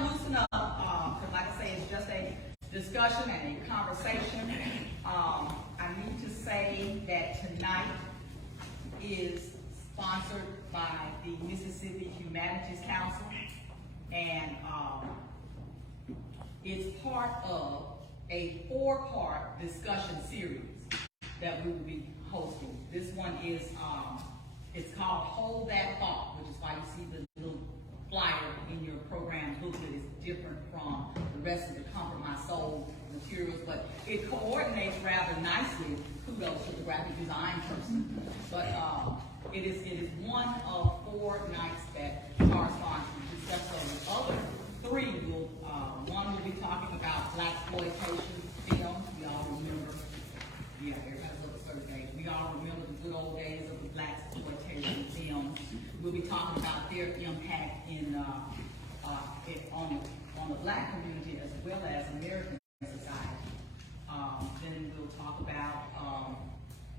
y'all loosen up, because like I say, it's just a discussion and a conversation. I need to say that tonight is sponsored by the Mississippi Humanities Council, and it's part of a 4-part discussion series that we will be hosting. This one is, it's called Hold That Thought, which is why you see the little flyer in your program booklet is different from the rest of the Comfort My Soul materials, but it coordinates rather nicely. Kudos to the graphic design person. But it is one of 4 nights that corresponds to the discussion. The other 3 will, one will be talking about blaxploitation films. We all remember, yeah, everybody's up to Thursday. We all remember the good old days of the blaxploitation films. We'll be talking about their impact in on the Black community as well as American society. Then we'll talk about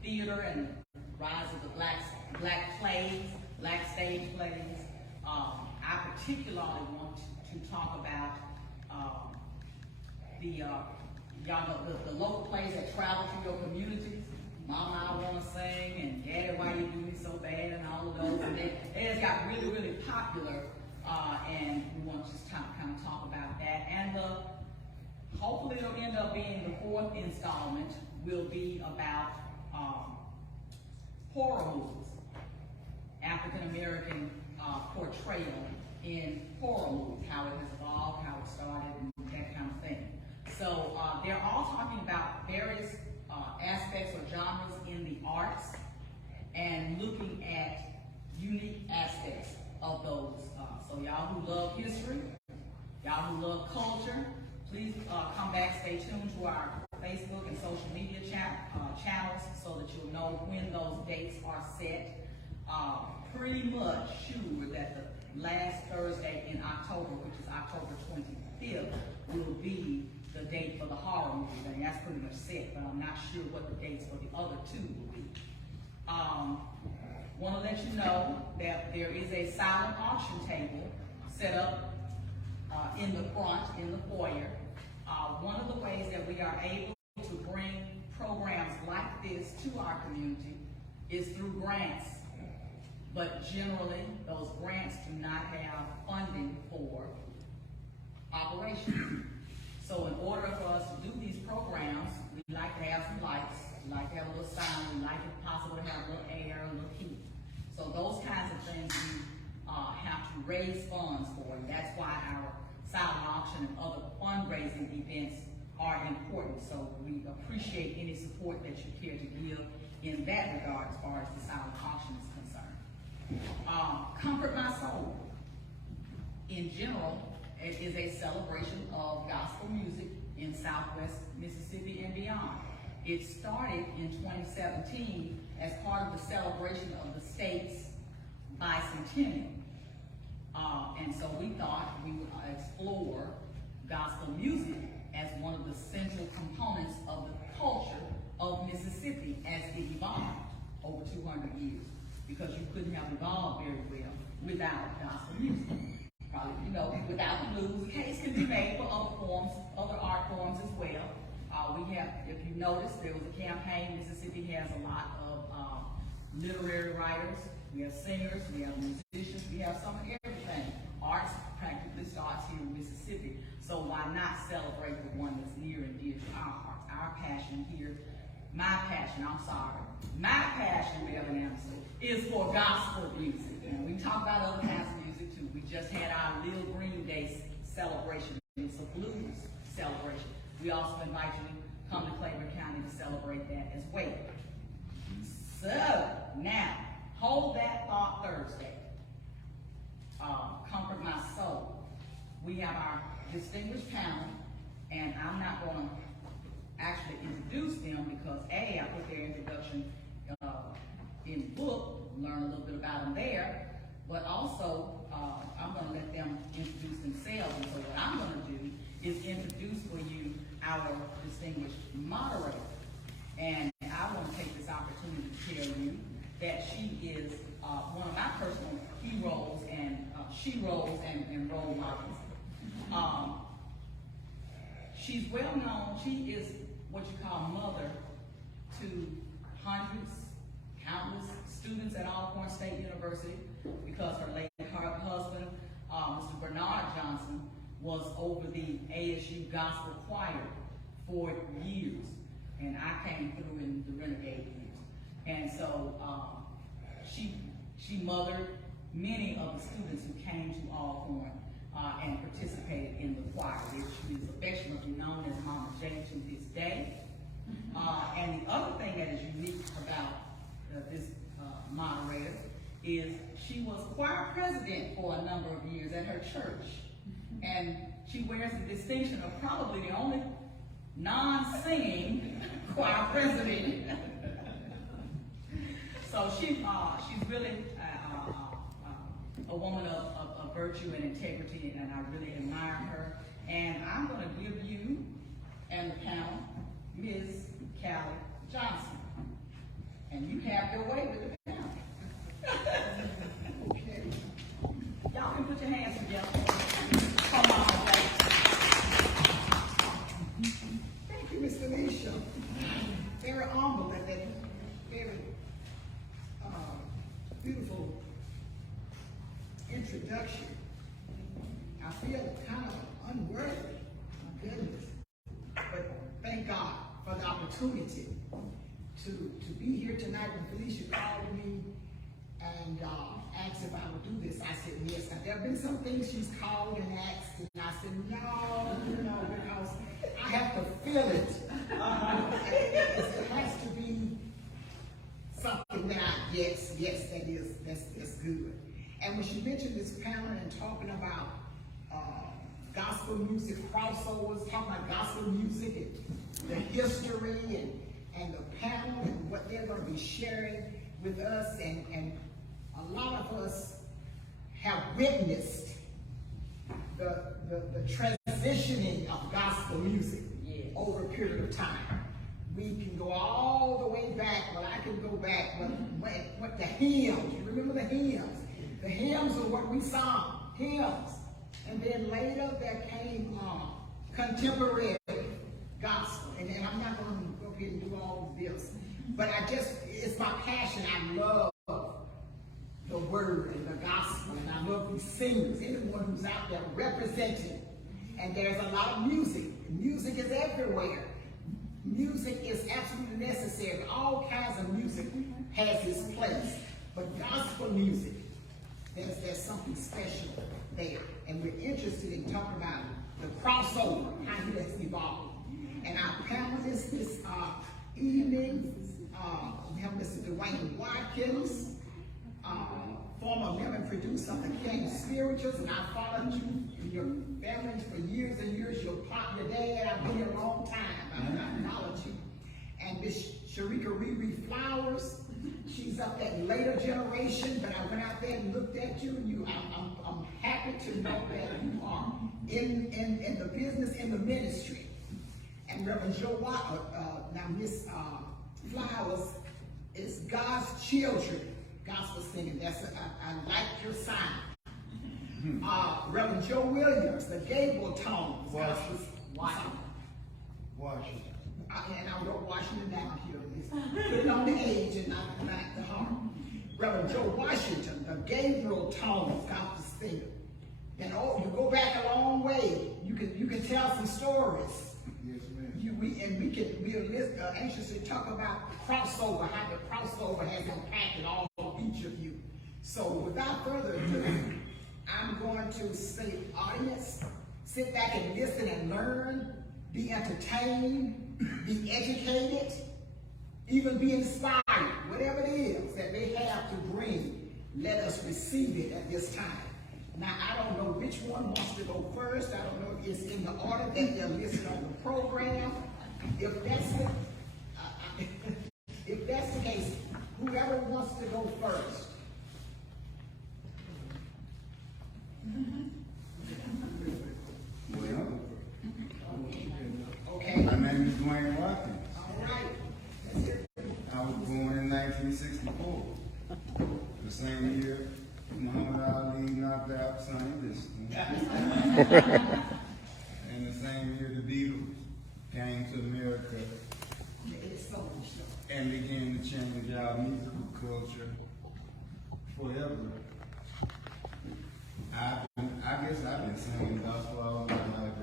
theater and the rise of the black plays, black stage plays. I particularly want to talk about y'all know the local plays that travel to your communities. Mama, I Want to Sing, and Daddy, Why You Do Me So Bad, and all of those. And they just got really, really popular, and we want to just kind of talk about that. And hopefully it'll end up being the 4th installment will be about horror movies, African American portrayal in horror movies, how it has evolved, how it started, and that kind of thing. So they're all talking about various aspects or genres in the arts and looking at unique aspects of those. So y'all who love history, y'all who love culture, please come back, stay tuned to our Facebook and social media channels so that you'll know when those dates are set. Pretty much sure that the last Thursday in October, which is October 25th, will be the date for the horror movie. I mean, that's pretty much set, but I'm not sure what the dates for the other 2 will be. Want to let you know that there is a silent auction table set up in the front, in the foyer. One of the ways that we are able to bring programs like this to our community is through grants. But generally, those grants do not have funding for operations. So in order for us to do these programs, we like to have some lights, we like to have a little sound, we like if possible to have a little air, a little heat. So those kinds of things we have to raise funds for, and that's why our silent auction and other fundraising events are important. So we appreciate any support that you care to give in that regard as far as the silent auction is concerned. Comfort My Soul, in general, it is a celebration of gospel music in Southwest Mississippi and beyond. It started in 2017 as part of the celebration of the state's bicentennial. And so we thought we would explore gospel music as one of the central components of the culture of Mississippi as it evolved over 200 years, because you couldn't have evolved very well without gospel music. Probably, you know, without the blues, the case can be made for other forms, other art forms as well. We have, if you notice, there was a campaign. Mississippi has a lot of literary writers. We have singers, we have musicians, we have some of everything. Arts practically starts here in Mississippi. So why not celebrate the one that's near and dear to our hearts? Our passion here, my passion, Beverly Anderson, is for gospel music. And we talk about other kinds of music too. We just had our Lil Green Day celebration. It's a blues celebration. We also invite you to come to Claiborne County to celebrate that as well. So now, Hold That Thought Thursday. Comfort My Soul. We have our distinguished panel, and I'm not going to actually introduce them because A, I put their introduction in the book, learn a little bit about them there, but also I'm going to let them introduce themselves. And so what I'm going to do is introduce for you our distinguished moderator. And I want to take this opportunity to tell you that she is one of my personal heroes and she-roles and role models. she's well known. She is what you call mother to hundreds, countless students at Alcorn State University, because her late husband, Mr. Bernard Johnson, was over the ASU gospel choir for years, and I came through in the renegade years. And so she mothered many of the students who came to Alcorn and participated in the choir, which is affectionately known as Mama J to this day. And the other thing that is unique about this moderator is she was choir president for a number of years at her church. And she wears the distinction of probably the only non-singing choir president. So she's really a woman of virtue and integrity, and I really admire her. And I'm going to give you and the panel Ms. Callie Johnson. And you have your way with the panel. Okay. Y'all can put your hands together. Come on, ladies. Thank you, Miss Felicia. Very humble and that very beautiful introduction. I feel kind of unworthy, my goodness. But thank God for the opportunity to be here tonight. When Felicia called me and asked if I would do this, I said yes. Now, there have been some things she's called and asked, and I said no, because I have to feel it. It has to be something that yes, that's good. And when she mentioned this panel and talking about gospel music crossovers, talking about gospel music and the history and the panel and what they're going to be sharing with us, and a lot of us have witnessed the transitioning of gospel music over a period of time. We can go all the way back. Well, I can go back. What the hymns? You remember the hymns? The hymns are what we sung. Hymns. And then later there came contemporary gospel. And I'm not going to go ahead and do all of this. But it's my passion. I love the word and the gospel. And I love these singers, anyone who's out there representing. And there's a lot of music. Music is everywhere. Music is absolutely necessary. All kinds of music has its place. But gospel music, there's something special there. And we're interested in talking about the crossover, how it has evolved. And our panelists this evening, we have Mr. Dwayne Watkins, former member and producer of the King Spirituals, and I followed you and your families for years and years. Your dad, I've been here a long time. I acknowledge you. And Miss Sharika Riri Flowers, she's of that later generation, but I went out there and looked at you, and I'm happy to know that you are in the business, in the ministry. And Reverend Joe Watt, now Miss Flowers is God's children, gospel singing. I like your sign. Reverend Joe Williams, the Gable Tones, gospel Washington. And I wrote Washington down here. Put it on the age and not the heart. Reverend Joe Washington, the Gabriel Tones, gospel singer. And you go back a long way. You can tell some stories. Yes, ma'am. We are anxious to talk about the crossover, how the crossover has impacted all of each of you. So without further ado, I'm going to say, audience, sit back and listen and learn, be entertained, be educated, even be inspired. Whatever it is that they have to bring, let us receive it at this time. Now, I don't know which one wants to go first. I don't know if it's in the order that they're listed on the program. If that's the case, whoever wants to go first. Okay. My name is Dwayne Watkins. All right. I was born in 1964. The same year Muhammad Ali knocked out Sonny Liston. And the same year the Beatles came to America Yeah, it's so much stuff. and began to change our musical culture forever. I guess I've been singing gospel all my life.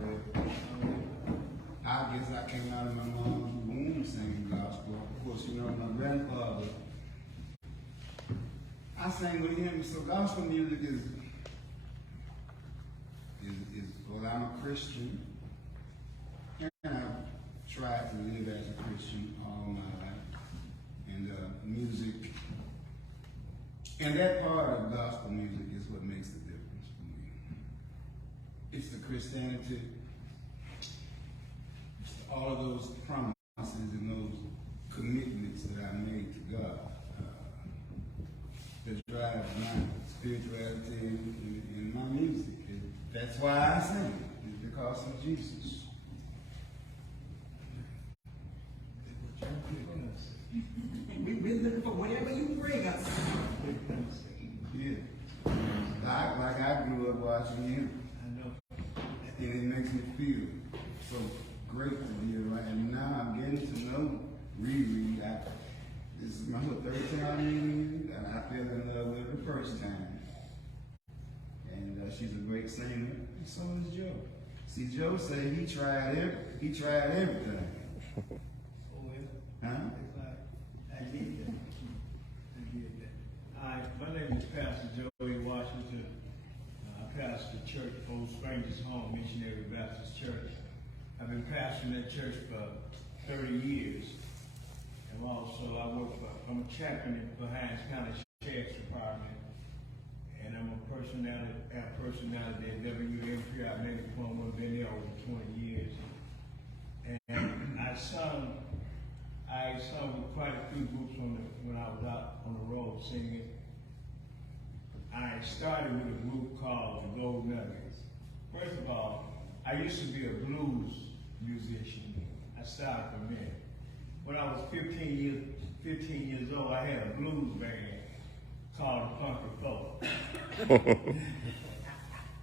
I guess I came out of my mom's womb singing gospel. Of course, you know, my grandfather, I sang with him, so gospel music is well, I'm a Christian, and I've tried to live as a Christian all my life. And music, and that part of gospel music is what makes the difference for me. It's the Christianity, it's all of those promises and those commitments that I made to God that drives my spirituality in my music. That's why I sing. It's because of Jesus. We're looking for whatever you bring us. Yeah. Like I grew up watching him. I know. And it makes me feel so great to be around. And now I'm getting to know Riri. This is my third time meeting her, and I fell in love with her the first time. And she's a great singer, and so is Joe. See, Joe said he tried everything. Oh, well. Huh? I did that. Hi, my name is Pastor Joey Washington. I pastor the church, Old Strangers Home Missionary Baptist Church. I've been pastoring that church for 30 years. And also I'm a chaplain for Hines County Sheriff's Department. And I'm a personality at WMPI Medical Diploma. I've been there over 20 years. And I sung with quite a few groups when I was out on the road singing. I started with a group called the Gold Nuggets. First of all, I used to be a blues musician. I started from there. When I was 15 years old, I had a blues band called the Funky Folk.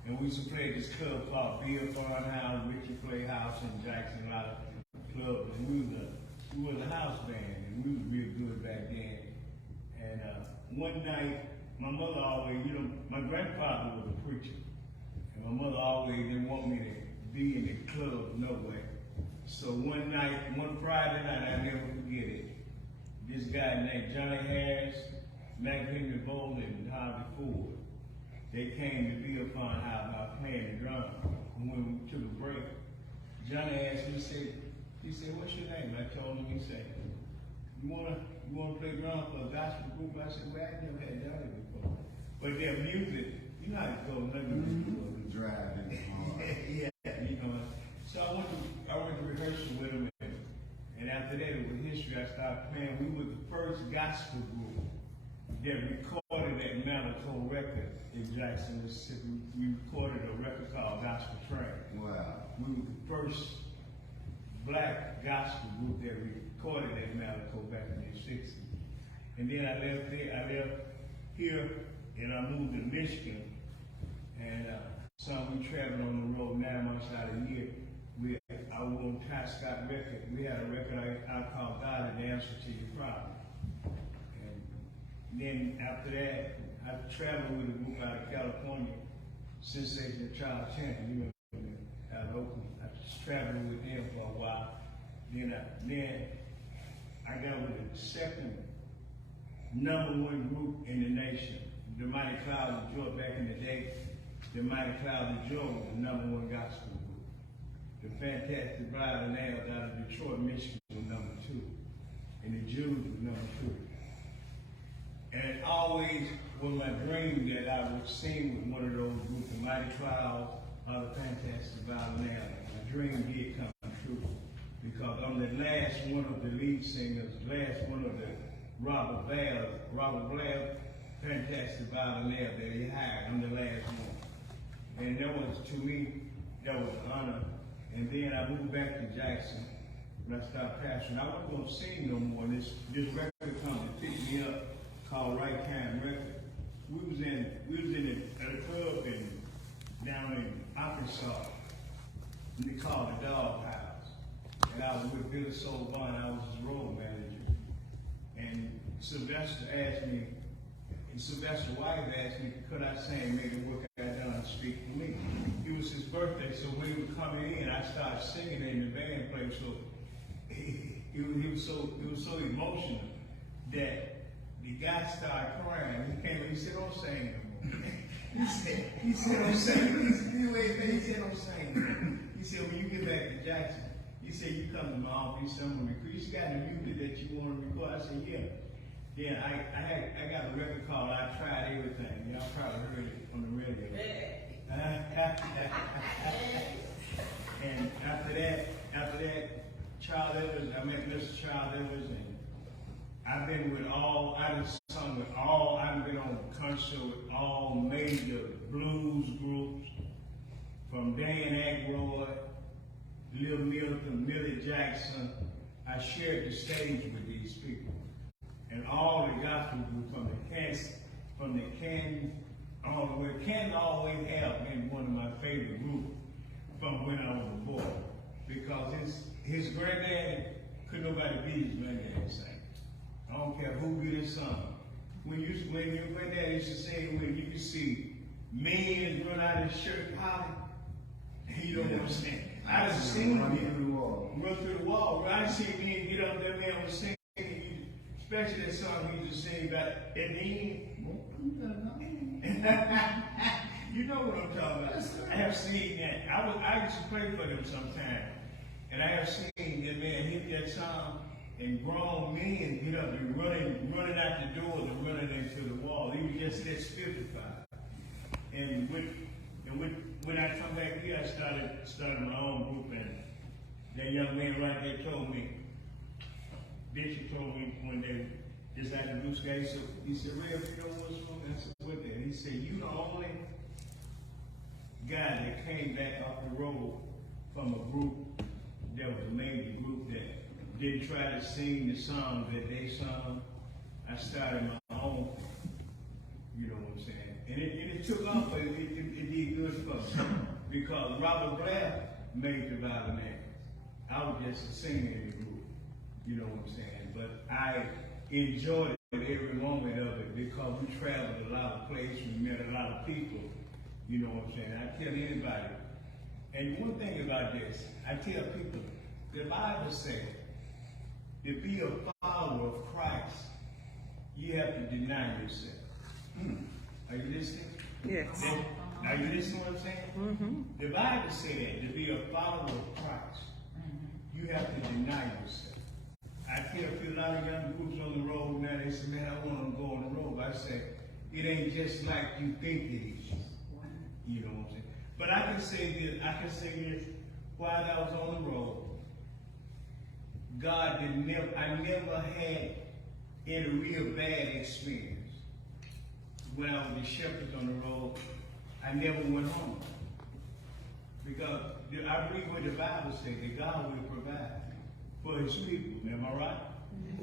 And we used to play at this club called Bill Farnhouse, Richie Playhouse in Jackson, a lot of clubs. And we was a house band, and we was real good back then. And one night, my mother always, my grandfather was a preacher. And my mother always didn't want me to be in the club, no way. So one Friday night, I'll never forget it. This guy named Johnny Harris, Mac Henry Bowles, and Harvey Ford, they came to Bill Farnhouse about playing the drums. And when we took a break, Johnny asked me, he said, what's your name? I told him, he said, you wanna play drums for a gospel group? I said, well, I never had Johnny before. But their music, you know how to go nothing Drive in the heart. yeah, So I went to rehearsal with him, and after that, with history, I started playing. We were the first gospel group that recorded that Malaco record in Jackson, Mississippi. We recorded a record called Gospel Train. Wow. We were the first black gospel group that recorded at Malaco back in the 60s. And then I left here, and I moved to Michigan. And so we traveled on the road 9 months out of the year. I was on Ty Scott record. We had a record I called God and the Answer to Your Problem. And then after that, I traveled with a group out of California, Sensation Child Champion, out of Oakland. I just traveled with them for a while. Then I got with the second #1 group in the nation, the Mighty Clouds of Joy. Back in the day, the Mighty Clouds of Joy was the #1 gospel group. The Fantastic Bride and Nails out of Detroit, Michigan was #2. And the Jews was #2. And it always was my dream that I would sing with one of those groups, the Mighty Clouds or the Fantastic Bride and Nails. My dream did come true because I'm the last one of the lead singers, last one of the Robert Blair, Fantastic Bride and Nails that he hired. I'm the last one. And that was, to me, that was an honor. And then I moved back to Jackson when I started pastoring. I wasn't going to sing no more. This record company picked me up called Right Kind Record. We was at a club down in Arkansas. And they called the Dog House. and I was with Billy Soul Vaughn. I was his road manager. And Sylvester White asked me, could I sing Make the Work I Done Speak for Me? It was his birthday, so when he was coming in, I started singing and the band played. So it was so emotional that the guy started crying. He came and he said, "Don't sing no more." He said, "Don't sing." He said, "Don't sing no more." He said, "When you get back to Jackson," he said, "You come to my office, someone record. You got any music that you want to record?" I said, "Yeah." Then I got a record called I Tried Everything. Y'all probably heard it on the radio. And after that, Charles Evans, I met Mr. Charles Evans, and I've been with all, I've been on concert with all major blues groups, from Dan Aykroyd, Lil Milton, Millie Jackson. I shared the stage with these people. And all the gospel groups from the Can all the way. Can always have been one of my favorite groups from when I was a boy. Because his granddad, couldn't nobody beat his granddad sing. I don't care who did his son. When your granddad used to sing, when you could see men run out of his shirt pocket, you know what I'm saying? I just seen him run through the wall. I see men get up there, man was singing, especially that song he used to sing about that mean. You know what I'm talking about. I have seen that. I used to play for them sometimes. And I have seen that man hit that song and grown men get up and running out the doors and running into the wall. He was just that 55. And when I come back here, I started my own group, and that young man right there told me, Bishop told me one day, just like the blue sky, he said, "Rev, you know what's wrong?" I said, "What that?" He said, "You the only guy that came back off the road from a group that was a major group that didn't try to sing the songs that they sung. I started my own, you know what I'm saying? And it took off, but it did good for me. Because Robert Blair made the violin. I was just a singer in the group, you know what I'm saying? But I enjoyed every moment of it because we traveled a lot of places, we met a lot of people, you know what I'm saying? I tell anybody, and one thing about this, I tell people, the Bible says, to be a follower of Christ, you have to deny yourself. Are you listening? Yes. Are you listening to what I'm saying? Mm-hmm. The Bible said to be a follower of Christ, you have to deny yourself. I tell a lot of young groups on the road now, they say, "Man, I want to go on the road." But I say, it ain't just like you think it is. You know what I'm saying? But I can say this, while I was on the road, I never had any real bad experience. When I was the shepherd on the road, I never went home. Because I believe what the Bible says, that God will provide for his people. Am I right?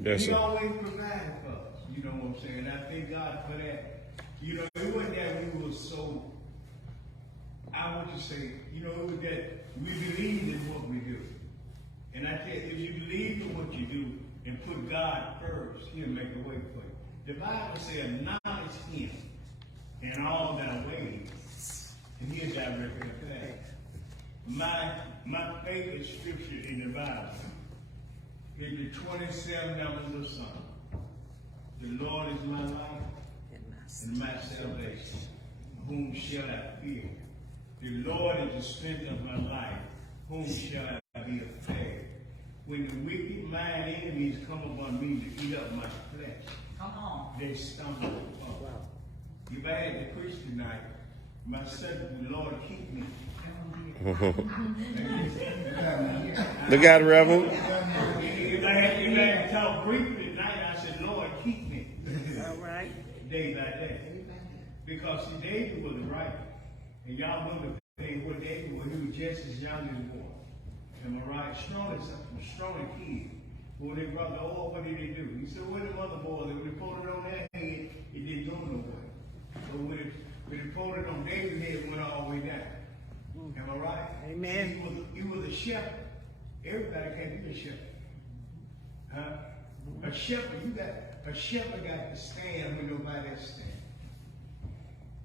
Yes, he sir. always provided for us. You know what I'm saying? I thank God for that. You know, it wasn't that we were so, I want to say, you know, it was that we believed in what we do. And I tell you, if you believe in what you do and put God first, he'll make a way for you. The Bible says, acknowledge him in all thy ways, and he'll direct your path. My favorite scripture in the Bible is the 27 numbers of Psalm. The Lord is my light and my salvation. Whom shall I fear? The Lord is the strength of my life. Whom shall I be afraid? When the wicked mine enemies come upon me to eat up my flesh, Come on. they stumble and fall. If I had to preach tonight, my subject would, Lord, keep me. Look at it, Reverend. If I had to talk briefly tonight, I said, Lord, keep me. All right. Day by day. Because see, David was right. And y'all remember what David was, he was just as young as boy. Am I right? Strong kid. But when they brought the oil, what did they do? He said, "Where the mother boy?" When they poured it on their head, it didn't go nowhere. But when they poured it on David's head, it went all the way down. Am I right? Amen. See, he was a shepherd. Everybody can't be a shepherd. Huh? A shepherd got to stand when nobody else stands.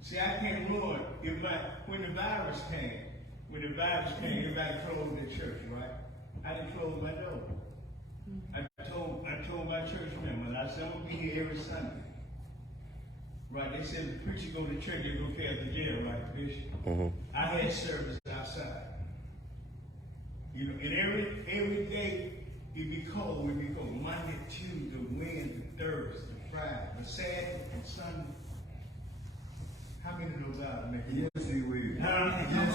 See, I can't run when the virus came, everybody closed the church, right? I didn't close my door. I told my church members, I said, I'm gonna be here every Sunday. Right, they said the preacher go to church, they go pay at the jail, right, Bishop? I had service outside. You know, and every day it'd be cold, Monday, Tuesday, Wednesday, Thursday, Friday, but Saturday and Sunday. How many of those out there? Yes, he will. Yes,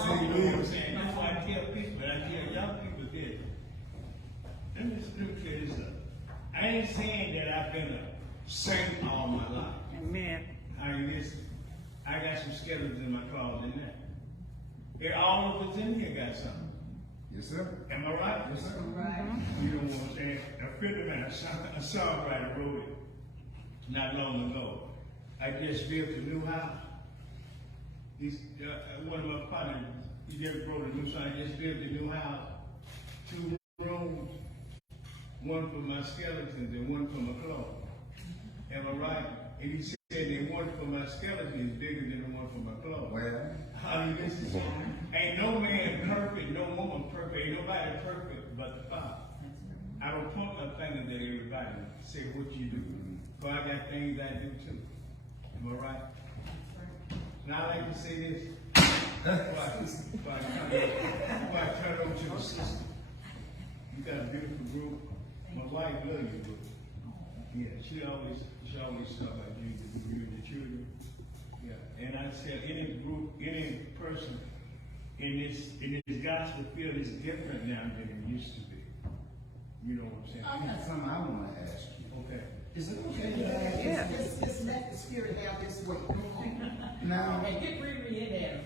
he will. You know what I'm saying? That's why I tell people, but I tell young people this. Let me clear this up. I ain't saying that I've been a saint all my life. Amen. I got some skeletons in my closet now. All of us in here got something. Yes, sir. Am I right? Yes, sir. Right. You know what I'm saying? A friend of mine, a songwriter wrote it not long ago. I just built a new house. He's one of my partners. He just wrote a new song. I just built a new house, 2 rooms, one for my skeletons and one for my clothes. Am I right? And he said the one for my skeleton is bigger than the one for my clothes. Well, How you listen? Ain't no man perfect, no woman perfect, ain't nobody perfect but the Father. I don't point my fingers at everybody and say what you do. But I got things I do too. Am I right? Now I like to say this. Before I turn over to the sister. You got a beautiful group. My wife loves you, but yeah, she always talk about you and the children. Yeah, and I said any group, any person in this gospel field is different now than it used to be. You know what I'm saying? that's something I want to ask you. Okay. Is it okay? Yeah. Let's let the Spirit have this way. Now, Okay, get Riri in there.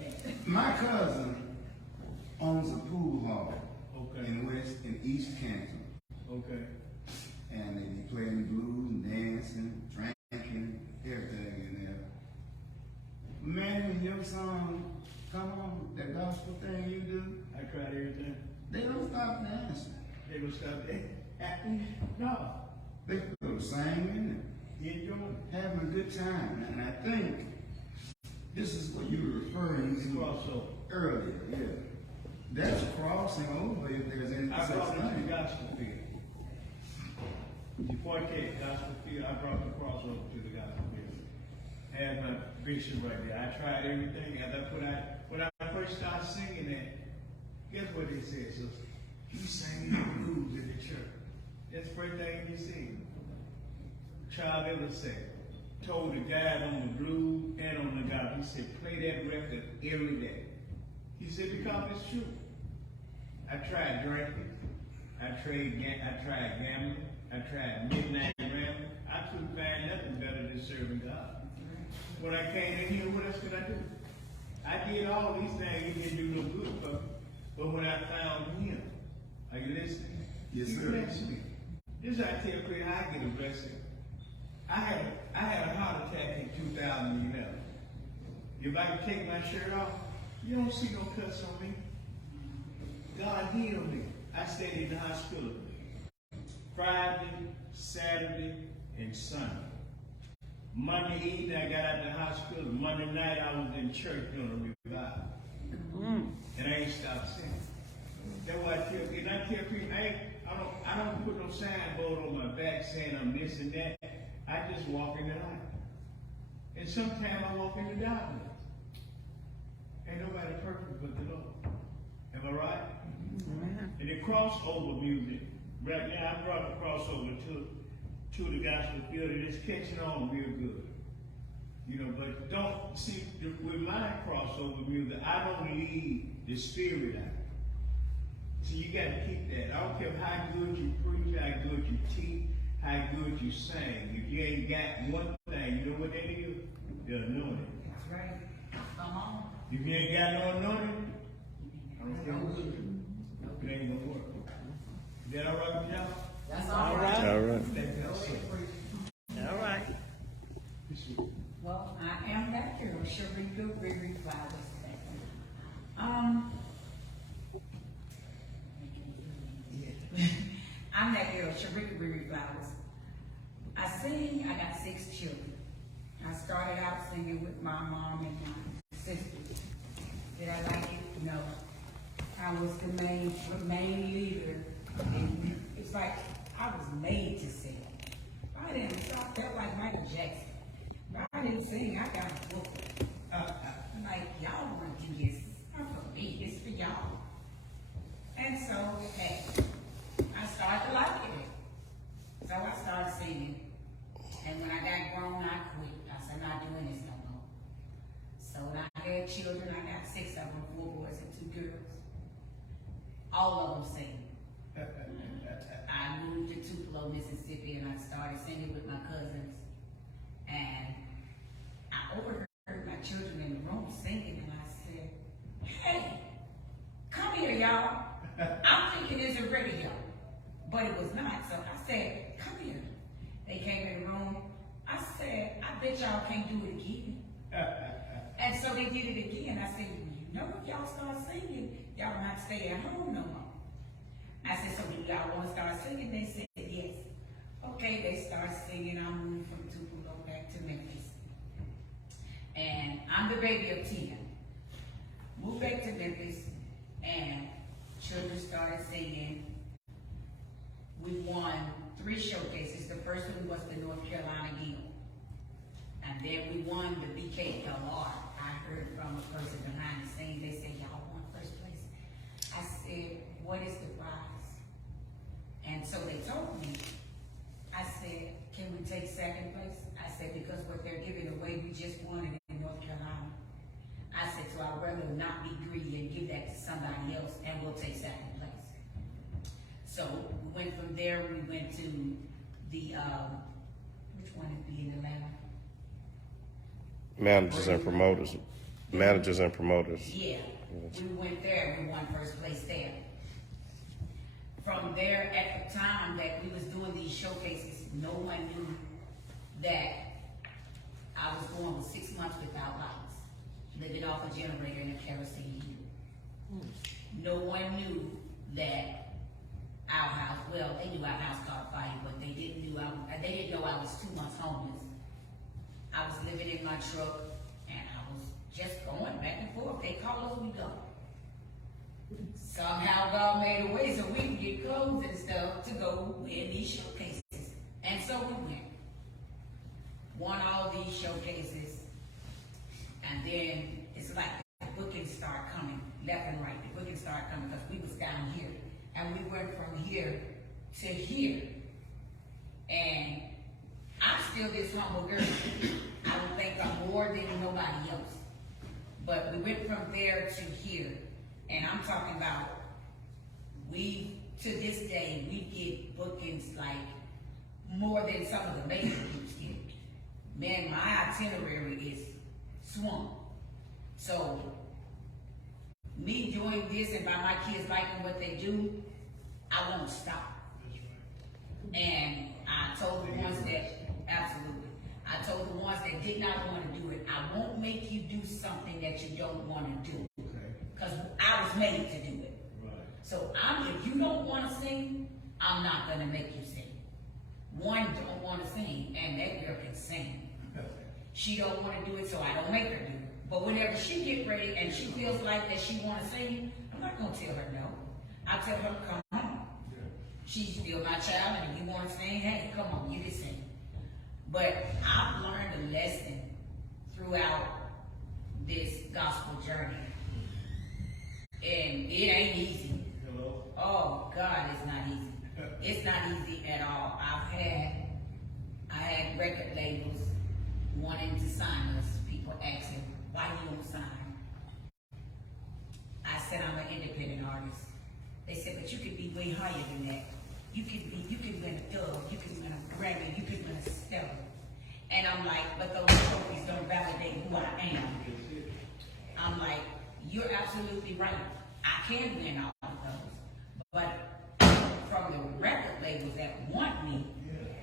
my cousin owns a pool hall Okay. in East Canton. Okay. And they be playing the blues and dancing, drinking, everything in there. Man, when your song come on, that gospel thing you do, I tried everything. they don't stop dancing. They will stop there. No. They put a sing in You enjoy it. there, having a good time. And I think this is what you were referring It's to crossover. earlier, yeah. That's crossing over if there's any I such brought it to the thing. gospel field. Before I came to gospel field, I brought the crossover to the gospel field. Had my bishop right there. I tried everything. When I first started singing that, guess what they said, sister? You sang the blues in the church. That's the first thing you sing. Child ever said. Told the guys on the blues and on the gospel, he said, play that record every day. He said, because it's true. I tried drinking. I tried gambling. I tried midnight rambling. I couldn't find nothing better than serving God. When I came in here, what else could I do? I did all these things. He didn't do no good for me. But when I found him, are you listening? Yes, He sir. blessed me. This is how I tell people how I get a blessing. I had a heart attack in 2011. If I could take my shirt off, you don't see no cuts on me. God healed me. I stayed in the hospital Friday, Saturday, and Sunday. Monday evening, I got out of the hospital. Monday night, I was in church doing a revival. And I ain't stopped singing. That's why I tell people, I don't put no signboard on my back saying I'm this and that. I just walk in the light. And sometimes I walk in the darkness. Ain't nobody perfect but the Lord. Am I right? And the crossover music, right now I brought the crossover to the gospel field, and it's catching on real good. You know, but don't see with my crossover music, I don't leave the spirit out. So you got to keep that. I don't care how good you preach, how good you teach, how good you sing. If you ain't got one thing, you know what they do? They'll anoint it. That's right. Come on. If you ain't got no anointing, I don't care what you do. It ain't gonna work. Is that all right with y'all? That's All all right. right. All right. Thank you. All right. Well, I am back here. Sharika Riri Flowers. Chanel, Sharika Riri Flowers. I sing, I got 6 children. I started out singing with my mom and my sister. Did I like it? No. I was the main leader. And it's like I was made to sing. I didn't, so I felt like Michael Jackson. But I didn't sing, I got a book. I'm like, y'all want to do this. It's not for me, it's for y'all. And so, hey, I started liking it. So I started singing. And when I got grown, I quit. I said, I'm not doing this no more. So when I had children, I got 6 of them, 4 boys and 2 girls. All of them sing. I moved to Tupelo, Mississippi, and I started singing with my cousins. And I overheard my children in the room singing, and I said, hey, come here, y'all. I'm thinking it's a radio, but it was not. So I said, come here. They came in the room. I said, I bet y'all can't do it again. And so they did it again. I said, you know, if y'all start singing, y'all not stay at home no more. I said, so do y'all want to start singing? They said, yes. Okay, they started singing. I moved from Tupelo back to Memphis. And I'm the baby of 10. Moved back to Memphis, and children started singing. We won 3 showcases. The first one was the North Carolina Eagle. And then we won the BKLR. I heard from a person behind the scenes, they said, y'all won first place. I said, what is the prize? And so they told me. I said, can we take 2nd place? I said, because what they're giving away, we just won it in North Carolina. I said, so I'd rather not be greedy and give that to somebody else, and we'll take 2nd place. So we went from there, we went to the, which one is being Atlanta? Managers and promoters. Managers and promoters. Yeah, we went there, we won first place there. From there, at the time that we was doing these showcases, no one knew that I was going with 6 months without lights, living off a generator and a kerosene heater. No one knew that our house, well, they knew our house caught fire, but they didn't know I was 2 months homeless. I was living in my truck, and I was just going back and forth. They call us, we go. Somehow God made a way so we could get clothes and stuff to go win these showcases. And so we went. Won all these showcases, and then it's like the bookings start coming, left and right. The bookings start coming because we was down here. And we went from here to here. And I'm still this humble girl. I don't think I'm more than nobody else. But we went from there to here. And I'm talking about, to this day, we get bookings like more than some of the major groups get. Man, my itinerary is swung. So, me doing this and by my kids liking what they do, I won't stop. And I told the ones that, absolutely, I told the ones that did not want to do it, I won't make you do something that you don't want to do. Because I was made to do it. Right. So if you don't want to sing, I'm not going to make you sing. One don't want to sing, and that girl can sing. She don't want to do it, so I don't make her do it. But whenever she get ready and she feels like that she want to sing, I'm not going to tell her no. I tell her, come on. Yeah. She's still my child, and if you want to sing, hey, come on, you can sing. But I've learned a lesson throughout this gospel journey. And it ain't easy. Hello? Oh, God, it's not easy. It's not easy at all. I had record labels wanting to sign us. People asking, why you don't sign? I said, I'm an independent artist. They said, but you could be way higher than that. You could win a Dove, you could win a Grammy, you could win a Stellar. And I'm like, but those trophies don't validate who I am. I'm like, you're absolutely right. I can win all of those. But from the record labels that want me,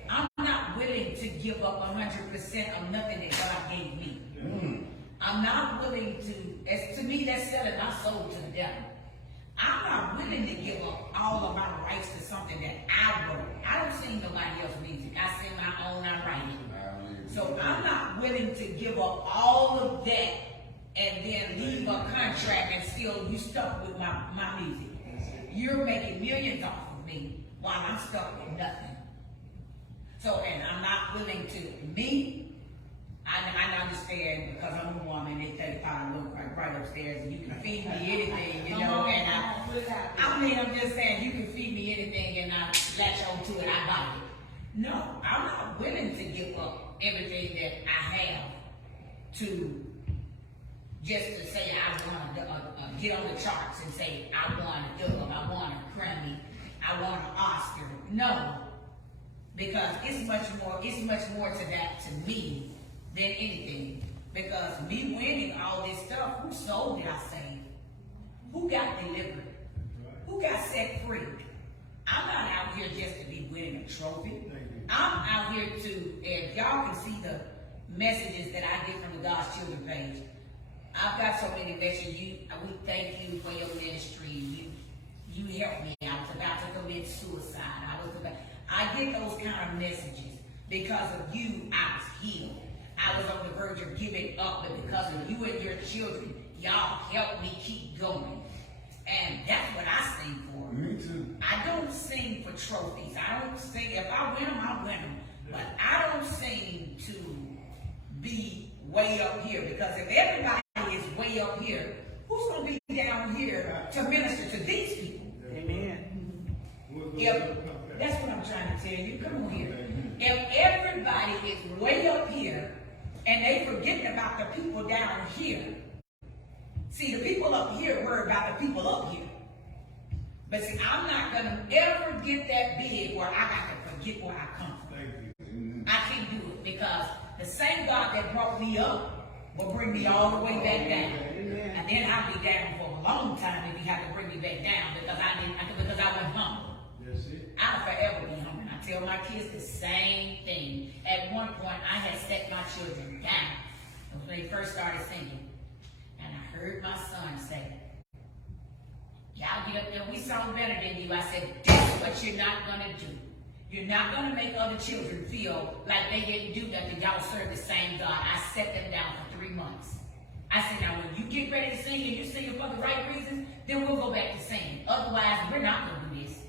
I'm not willing to give up 100% of nothing that God gave me. I'm not willing to me, that's selling my soul to the devil. I'm not willing to give up all of my rights to something that I wrote. I don't sing nobody else's music. I sing my own, I write it. So I'm not willing to give up all of that and then leave a contract and still you stuck with my music. You're making millions off of me while I'm stuck with nothing. So, and I'm not willing to, I understand because I'm a woman, they 35 look right upstairs and you can feed me anything, you know, and I'm just saying you can feed me anything and I latch on to it, I buy it. No, I'm not willing to give up everything that I have to just to say I want to get on the charts and say I want a Dove, I want a Grammy, I want an Oscar. No, because it's much more to that to me than anything. Because me winning all this stuff, whose soul did I save? Who got delivered? Who got set free? I'm not out here just to be winning a trophy. I'm out here to, if y'all can see the messages that I get from the God's Children page, I've got so many messages. We thank you for your ministry. You helped me. I was about to commit suicide. I get those kind of messages. Because of you, I was healed. I was on the verge of giving up, but because of you and your children, y'all helped me keep going. And that's what I sing for. Me too. I don't sing for trophies. I don't sing, if I win them, I win them. But I don't sing to be way up here. Because if everybody is way up here, who's going to be down here to minister to these people? Amen. That's what I'm trying to tell you. Come on here. If everybody is way up here and they forgetting about the people down here, see, the people up here worry about the people up here. But see, I'm not going to ever get that big where I got to forget where I come from. I can't do it because the same God that brought me up will bring me all the way back down. And then I'll be down for a long time if he had to bring me back down because I went humble. I'll forever be humble. I tell my kids the same thing. At one point, I had set my children down when they first started singing. And I heard my son say, y'all get up there, we sound better than you. I said, that's what you're not going to do. You're not going to make other children feel like they didn't do nothing. Y'all serve the same God. I set them down for 3 months. I said, now when you get ready to sing and you sing it for the right reasons, then we'll go back to singing. Otherwise, we're not going to do this.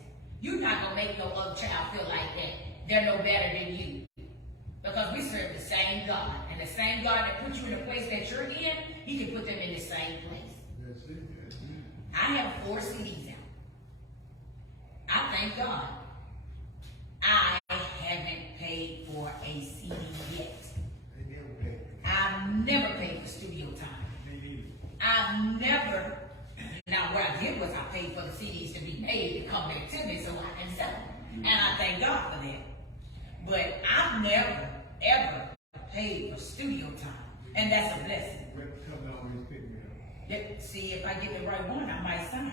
You're not going to make no other child feel like that. They're no better than you. Because we serve the same God. And the same God that put you in the place that you're in, he can put them in the same place. I have 4 CDs out. I thank God. I haven't paid for a CD yet. I've never paid for studio time. I've never. Now what I did was I paid for the CDs to be made to come back to me so I can sell them. And I thank God for that. But I've never, ever paid for studio time. And that's a blessing. See, if I get the right one, I might sign.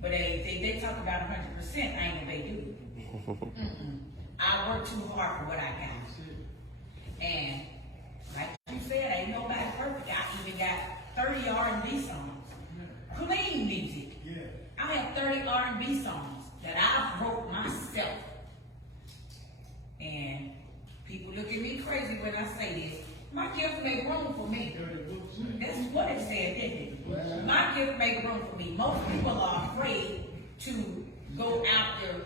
But they talk about 100%, I ain't gonna pay you. I work too hard for what I got. And like you said, ain't nobody perfect. I even got 30 R&B songs. Clean music. I have 30 R&B songs that I wrote myself. And people look at me crazy when I say this. My gift make room for me. That's what it said, didn't it? My gift make room for me. Most people are afraid to go after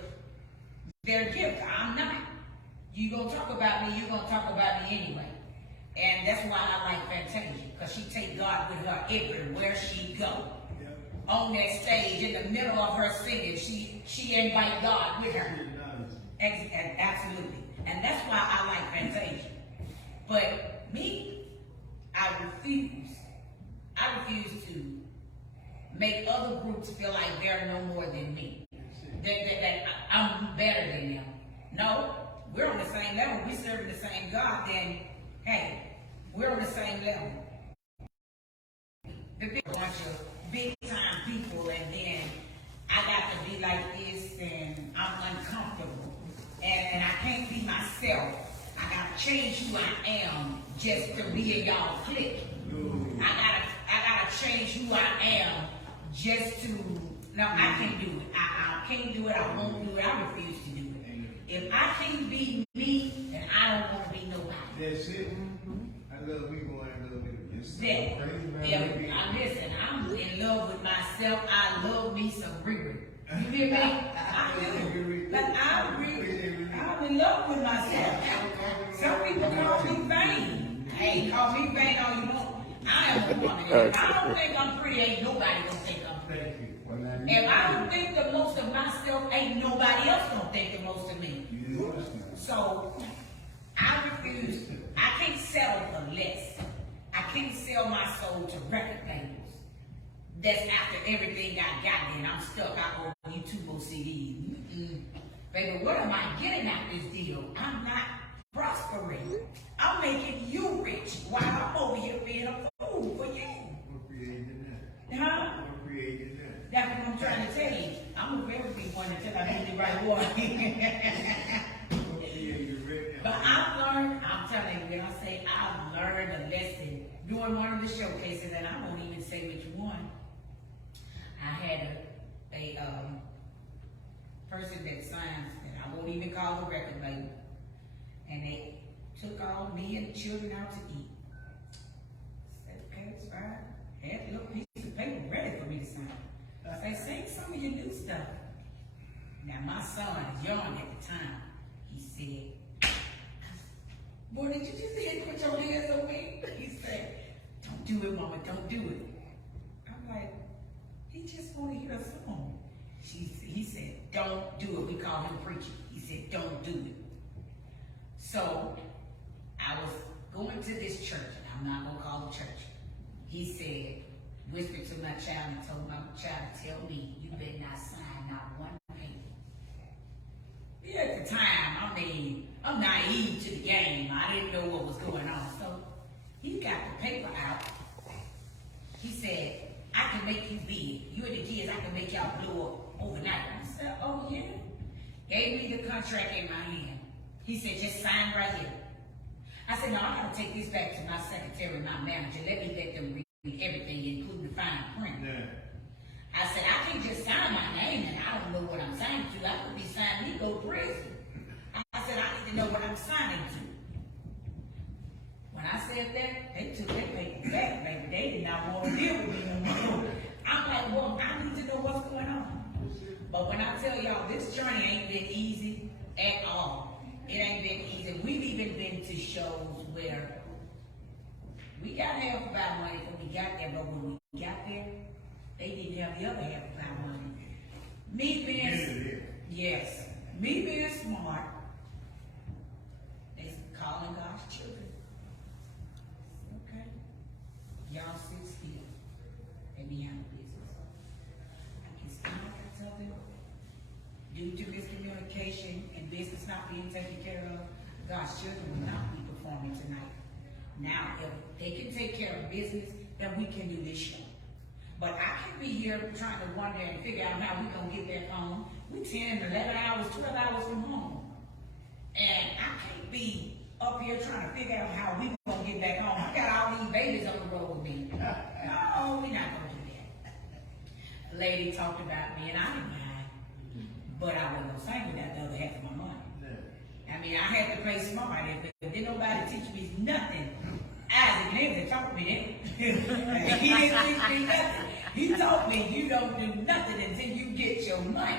their gift. I'm not. You gonna talk about me, you gonna talk about me anyway. And that's why I like Fantasia, because she take God with her everywhere she go. On that stage, in the middle of her singing, she invite God with her. Absolutely. And that's why I like Fantasia. But me, I refuse to make other groups feel like they're no more than me. That I'm better than them. No, we're on the same level. We serve the same God, then, hey, we're on the same level. The big bunch of big time people, and then I got to be like this, and I'm uncomfortable. And I can't be myself. I got to change who I am just to be in y'all clique. I gotta change who I am just to, no, I can do it. I can't do it, I won't do it, I refuse to do it. If I can't be me, then I don't want to be nobody. That's it. I love people, I love people. Yes, That, crazy if, about me. listen, I'm in love with myself. I love me some Riri. You hear me? I do. Like I'm in love with myself. Some people call me vain. Hey, call me vain all you want. I am a woman. If I don't think I'm pretty, ain't nobody gonna think I'm pretty. Thank you. If I don't think the most of myself, ain't nobody else gonna think the most of me. So I refuse. I can't settle for less. I can't sell my soul to record labels. That's after everything I got, then I'm stuck. I owe you 2 more CDs. Baby, what am I getting out this deal? I'm not prospering. I'm making you rich while I'm over here being a fool for you. We're creating that. Huh? We're creating that. That's what I'm trying to tell you. I'm a very big one until I meet the right one. But I've learned, I'm telling you, when I say I've learned a lesson during one of the showcases, and I won't even say which one. I had a person that signs, and I won't even call the record label, and they took all me and the children out to eat. I said, okay, it's fine. Had a little piece of paper ready for me to sign. I said, sing some of your new stuff. Now my son is young at the time. He said, boy, did you just hit put your hands on me? He said, don't do it, mama, don't do it. I'm like, he just want to hear a song. He said, don't do it. We call him preacher. He said, don't do it. So I was going to this church, and I'm not going to call it church. He said, whispered to my child and told my child to tell me, you better not sign not one paper. Yeah, at the time, I mean, I'm naive to the game. I didn't know what was going on. So he got the paper out. He said, I can make you big. You and the kids, I can make y'all blow up overnight. I said, oh yeah? Gave me the contract in my hand. He said, just sign right here. I said, no, I gotta take this back to my secretary and my manager. Let me let them read everything, including the fine print. Yeah. I said, I can't just sign my name and I don't know what I'm signing to. I could be signing me go to prison. I said, I need to know what I'm signing to. When I said that, they took that paper back, baby. They did not want to deal with me no more. I'm like, well, I need to know what's going on. But when I tell y'all, this journey ain't been easy at all. It ain't been easy. We've even been to shows where we got half of our money when we got there, but when we got there, they didn't have the other half of our money. Me being, yes, me being smart, they calling God's children. Okay, y'all sit still. Let me handle business. I can still tell them, due to miscommunication and business not being taken care of, God's children will not be performing tonight. Now, if they can take care of business, then we can do this show. But I can be here trying to wonder and figure out how we're going to get back home. We 10, 11 hours, 12 hours from home. And I can't be up here trying to figure out how we going to get back home. I got all these babies on the road with me. No, we're not going to do that. The lady talked about me, and I didn't mind. But I wasn't going to sing without the other half of my money. I mean, I had to play smart. If didn't nobody teach me nothing, Isaac didn't taught me that. He didn't teach me nothing. He taught me you don't do nothing until you get your money.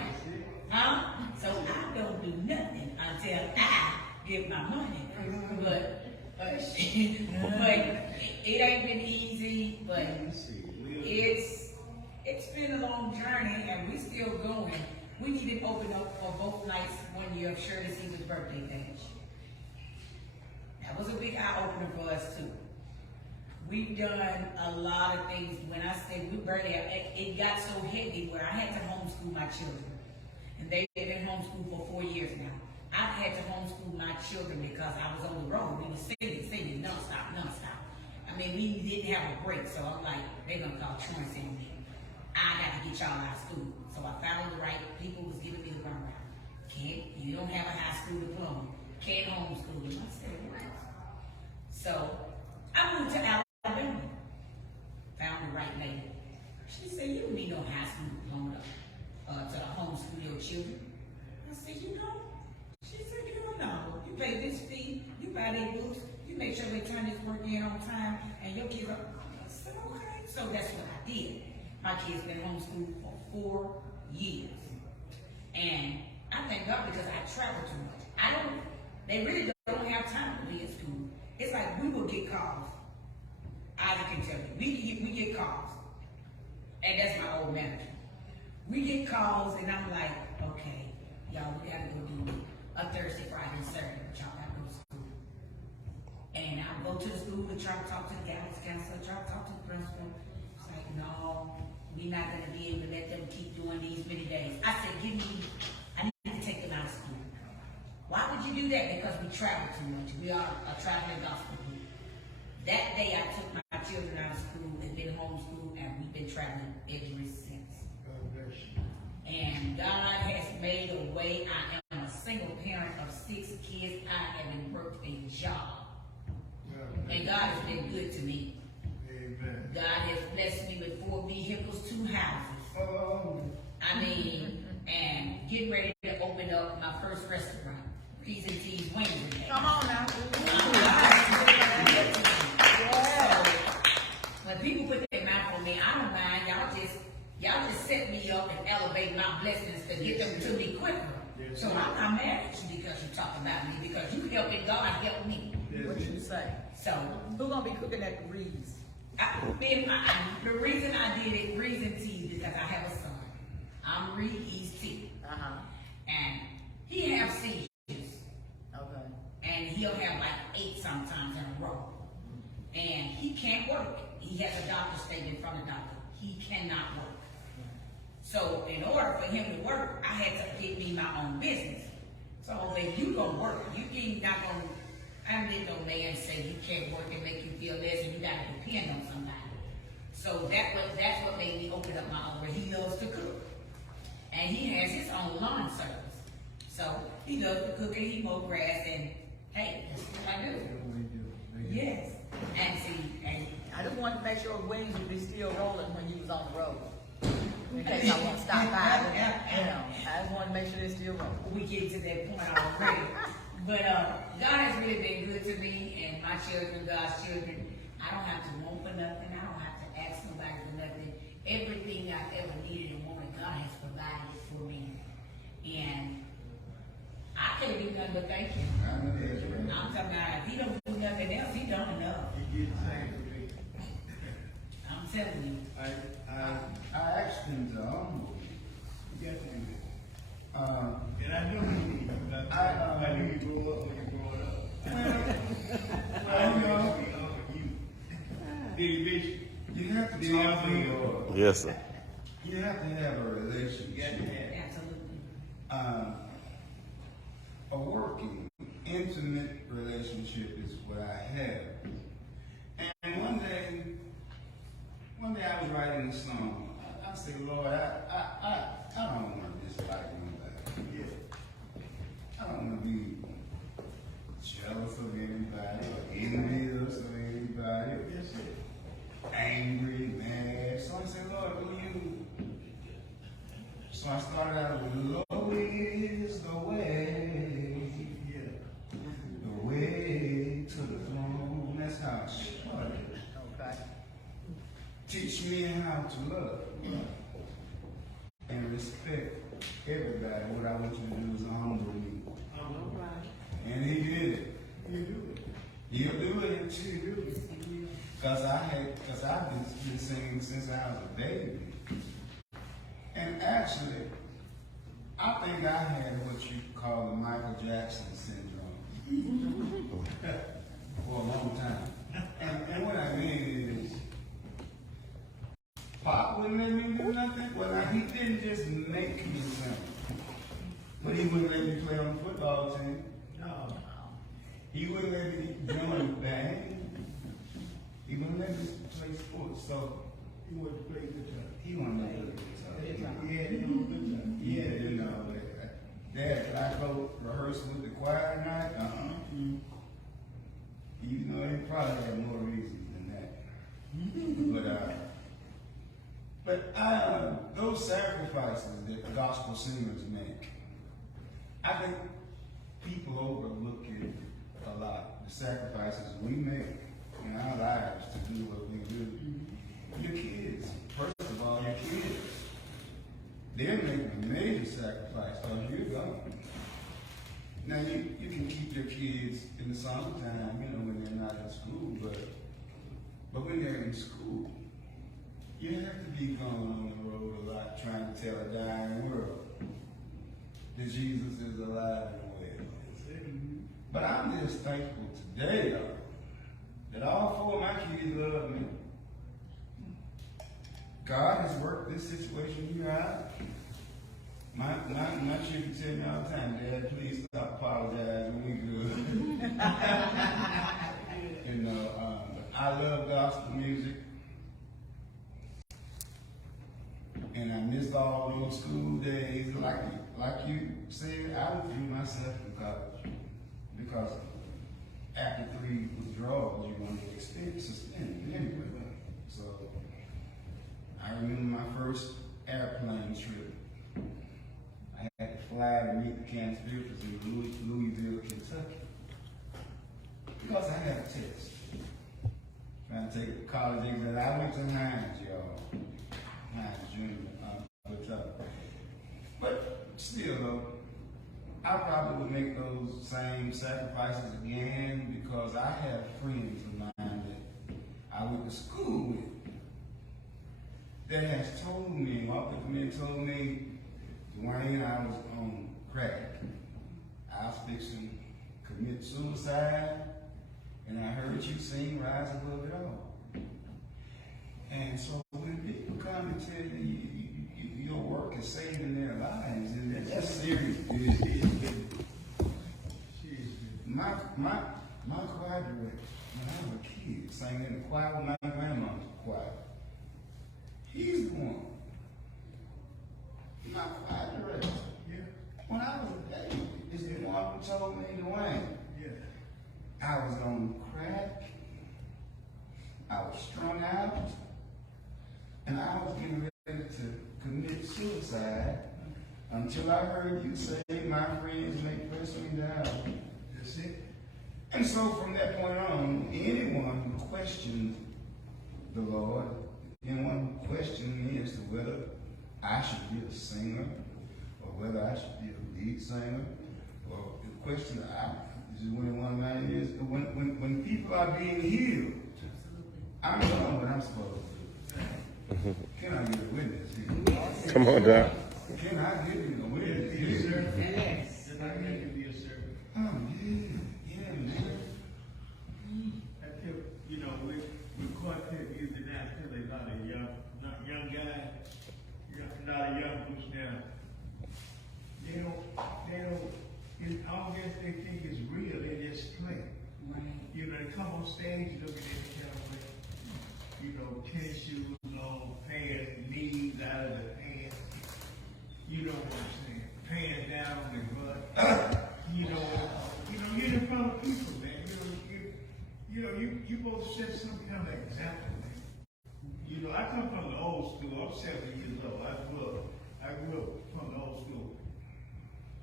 Huh? So I don't do nothing until I get my money. But it ain't been easy, but it's been a long journey and we still going. We need to open up for both nights 1 year of Shirley Caesar's birthday bash. That was a big eye-opener for us too. We've done a lot of things. When I say we barely, it got so heavy where I had to homeschool my children. And they've been homeschooled for 4 years now. I've had to homeschool my children because I was on the road. We were singing nonstop. I mean, we didn't have a break, so I'm like, they're gonna call truancy on me. I got to get y'all out of school. So I found the right people was giving me the runaround. You don't have a high school diploma. Can't homeschool them. I said, what? So I moved to Alabama. Found the right lady. She said, you don't need no high school diploma to homeschool your children? I said, you know. She said, girl, no. You pay this fee, you buy their books, you make sure they turn this work in on time, and your kids are, I said, okay. So that's what I did. My kids been homeschooled for 4 years. And I thank God because I travel too much. They really don't have time to be in school. It's like we will get calls. Isaac can tell you, we get calls. And that's my old manager. We get calls and I'm like, okay, y'all, we gotta go do a Thursday, Friday, and Saturday, but y'all gotta go to school. And I go to the school and try to talk to the guidance counselor, try to talk to the principal. It's like, no, we're not gonna be able to let them keep doing these many days. I said, I need to take them out of school. Why would you do that? Because we travel too much. We are a traveling gospel group. That day I took my children out of school and been homeschooled, and we've been traveling ever since. And God has made a way. I am a single parent of 6 kids. I haven't worked a job. And God has been good to me. Amen. God has blessed me with 4 vehicles, 2 houses. I mean, and getting ready to open up my first restaurant, P's and T's Wings. Come on now. When people put their mouth on me, I don't mind. Y'all just set me up and elevate my blessings to get them to me quicker. Yes, So sir. I'm not mad at you because you talk about me, because you helping God help me. What you say? So Who gonna be cooking at the Reed's? the reason I did it, Reeds and Teas, because I have a son. I'm Reed, he's T. And he has seizures. Okay. And he'll have like 8 sometimes in a row. And he can't work. He has a doctor's statement from the doctor. He cannot work. So in order for him to work, I had to get me my own business. So when you gonna work, you ain't not gonna, I didn't no man say you can't work and make you feel less and you gotta depend on somebody. So that's what made me open up my own, where he loves to cook. And he has his own lawn service. So he loves to cook and he mow grass, and hey, that's what I do. Yes. And see, and I just wanted to make sure wings would be still rolling when you was on the road. In case I want to stop by, I just wanted to make sure they're still rolling. we get to that point already. But God has really been good to me and my children, God's children. I don't have to want for nothing. I don't have to ask nobody for nothing. Everything I've ever needed and wanted, God has provided for me. And I can't do nothing but thank him. I'm talking about, if he don't do nothing else, he done enough. I'm telling you. I asked him to humble me. You got to do that. Um, And I knew you did. I knew you grew up when you grew up. I know. you have to talk to the Lord. Yes, sir. You have to have a relationship. Absolutely. A working, intimate relationship is what I have. And one day I was writing a song. I said, Lord, I don't want to dislike nobody. I don't want to be jealous of anybody or envious of anybody or angry, mad. So I said, Lord, will you? So I started out with, Lord, is the way to the throne. That's how I started. Okay. Teach me how to love and respect everybody. What I want you to do is humble me. And he did it. He'll do it. Because I've been singing since I was a baby. And actually, I think I had what you call the Michael Jackson syndrome for a long time. And what I mean is, Pop wouldn't let me do nothing. Well, he didn't just make me sing, but he wouldn't let me play on the football team. No. He wouldn't let me join the band. He wouldn't let me play sports. So You want to play guitar? he wanted me to play guitar. Yeah, you know guitar. Yeah, you know, Dad, could I go rehearse with the choir tonight? You know, he probably had more reasons than that. But those sacrifices that the gospel gospel singers make. I think people overlook it a lot, the sacrifices we make in our lives to do what we do. Your kids, first of all, your kids, they're making a major sacrifice because you're gone. Now, you can keep your kids in the summertime, when they're not in school, but when they're in school, you have to be going on the road a lot trying to tell a dying world that Jesus is alive and well. But I'm just thankful today, though, that all 4 of my kids love me. God has worked this situation here out. My children tell me all the time, Dad, please stop apologizing. We good. I love gospel music. And I missed all those school days. Like you said, I withdrew myself from college because after 3 withdrawals, you're going to get suspended anyway. So I remember my first airplane trip. I had to fly to meet the conspirators in Louisville, Kentucky, because I had a test. Trying to take a college exam. I went to Hines, y'all. Hines Junior. But still, though, I probably would make those same sacrifices again because I have friends of mine that I went to school with that has told me, walked up to me and told me, Dwayne, I was on crack. I was fixing to commit suicide, and I heard you sing Rise Above It All. And so when people come and tell you your work is saving their lives, and that's serious. My choir director, when I was a kid, sang in the choir with my grandma's choir. He's the one. My choir director. Yeah. When I was a baby, is the one who told me, Dwayne. Yeah. I was on crack. I was strung out, and I was getting ready to commit suicide until I heard you say, my friends may press me down. That's it. And so from that point on, anyone who questions the Lord, anyone who questions me as to whether I should be a singer or whether I should be a lead singer, or the question this is when one of mine is, when people are being healed, I'm doing what I'm supposed to do. Can I get a witness here? Come on, Doc. Can I give you a witness here? Yes, sir. Yes. Can I give you a sir? Oh, yeah, man. I tell with quartet music now, I tell a lot of young guys, a lot of young folks now, they don't, all this they think is real, they just play. Right. They come on stage, looking at the camera, tennis shoes on, pants, knees out of the pants. You know what I'm saying? Pants down on their butt. You're in front of people, man. You both set some kind of example, man. I come from the old school. I'm 70 years old. I grew up from the old school.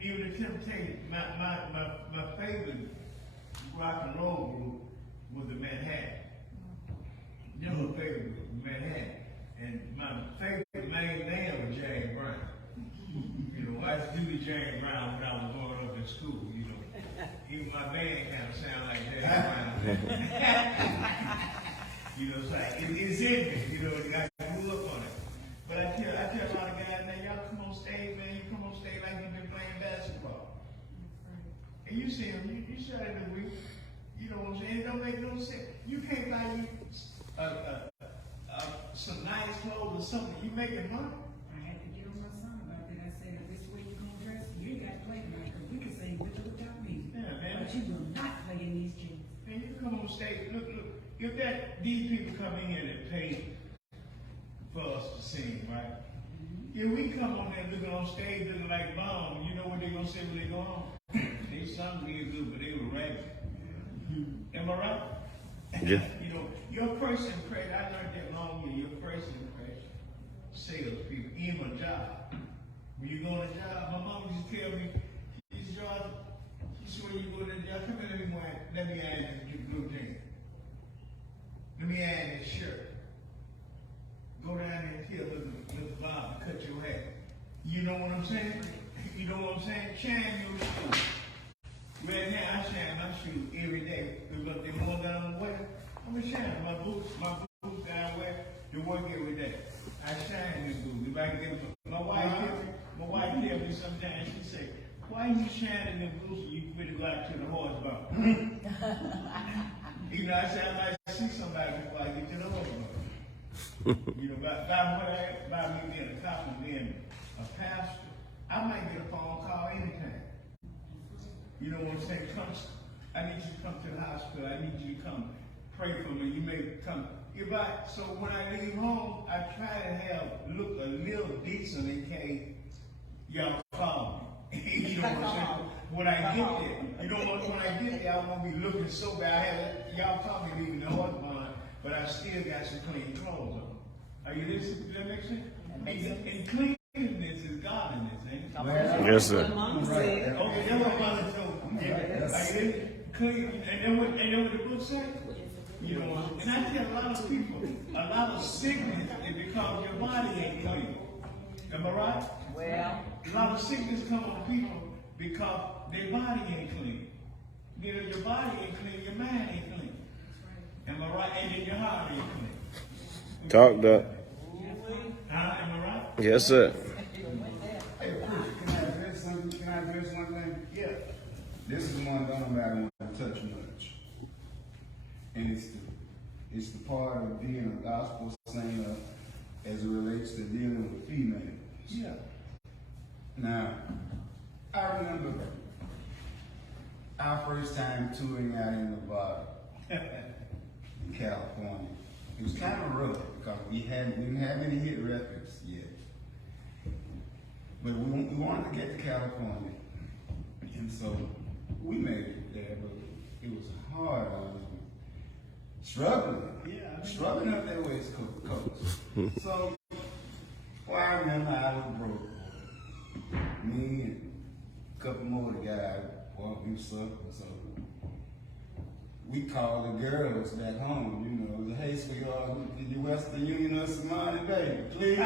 Even the Temptations, my favorite rock and roll group was the Manhattan. Never favorite was Manhattan. And my favorite main man was James Brown. I used to do the James Brown when I was growing up in school, Even my band kind of sound like James Brown. It's like, it's in me, I grew up on it. But I tell a lot of guys, now y'all come on stage, man, you come on stage like you've been playing basketball. And you see them, you shot in the week, you know what I'm saying? It don't make no sense. You can't buy you some nice clothes or something, you making money. I had to get on my son about that. I said, this way you gonna dress, you ain't got to play tonight, because we can sing with or without me. Yeah, man. But you will not play in these jeans. Man, you come on stage, look, if these people come in here and pay for us to sing, right? If we come on there looking on stage looking like bomb, you know what they're gonna say when they go home? They sung real good, but they were ragged. Am I right? Yeah. Your first impression, I learned that long year, your first impression, salespeople, even a job, When you go on a job, my mom used to tell me, she said, George, she said, when you go to the job, come here, let me add this blue jeans. Let me add this shirt. Go down there and tell little Bob to cut your hair. You know what I'm saying? You know what I'm saying? Shine your shoes. Right now, I shine my shoes every day. Because the more that I'm wearing, I'm going to shine my boots that I wear to work every day. I shine these boots. If I can get my wife tells me sometimes, she say, why you shining the boots when you finna go out to the horse barn? You know, I say, I might see somebody before I get to the horse barn. You know, by me being a cop and being a pastor, I might get a phone call anytime. You know what I'm saying? I need you to come to the hospital. I need you to come pray for me. You may come. So when I leave home, I try to look a little decent in case y'all call me. You know what I'm saying? When I get there, you know what? When I get there, I won't be looking so bad. Y'all call me leaving the horse barn, but I still got some clean clothes on. Are you listening? Does that make sense? And cleanliness is godliness, ain't it? Yes, sir. Okay, that's what Mother told me. Are you listening? Clean, and then what the book says? You know, and I tell a lot of people, a lot of sickness is because your body ain't clean. Am I right? Well, A lot of sickness come on people because their body ain't clean. You know, your body ain't clean, your mind ain't clean. Am I right? And then your heart ain't clean. Talk that. Am I right? Yes, sir. Hey, preacher, can I address something? Can I address one thing? Yeah. This is one that nobody wants to touch much. And it's the part of being a gospel singer as it relates to dealing with females. Yeah. Now, I remember our first time touring out in Nevada, in California. It was kind of rough because we didn't have any hit records yet. But we wanted to get to California. And so we made it there, but it was hard on us. Struggling. Yeah. Struggling up that West Coast. So, well, I remember I was broke. Me and a couple more of the guys, well, we suffered. So we called the girls back home, you know, hey, sweetheart, did you Western Union us some money, baby, please?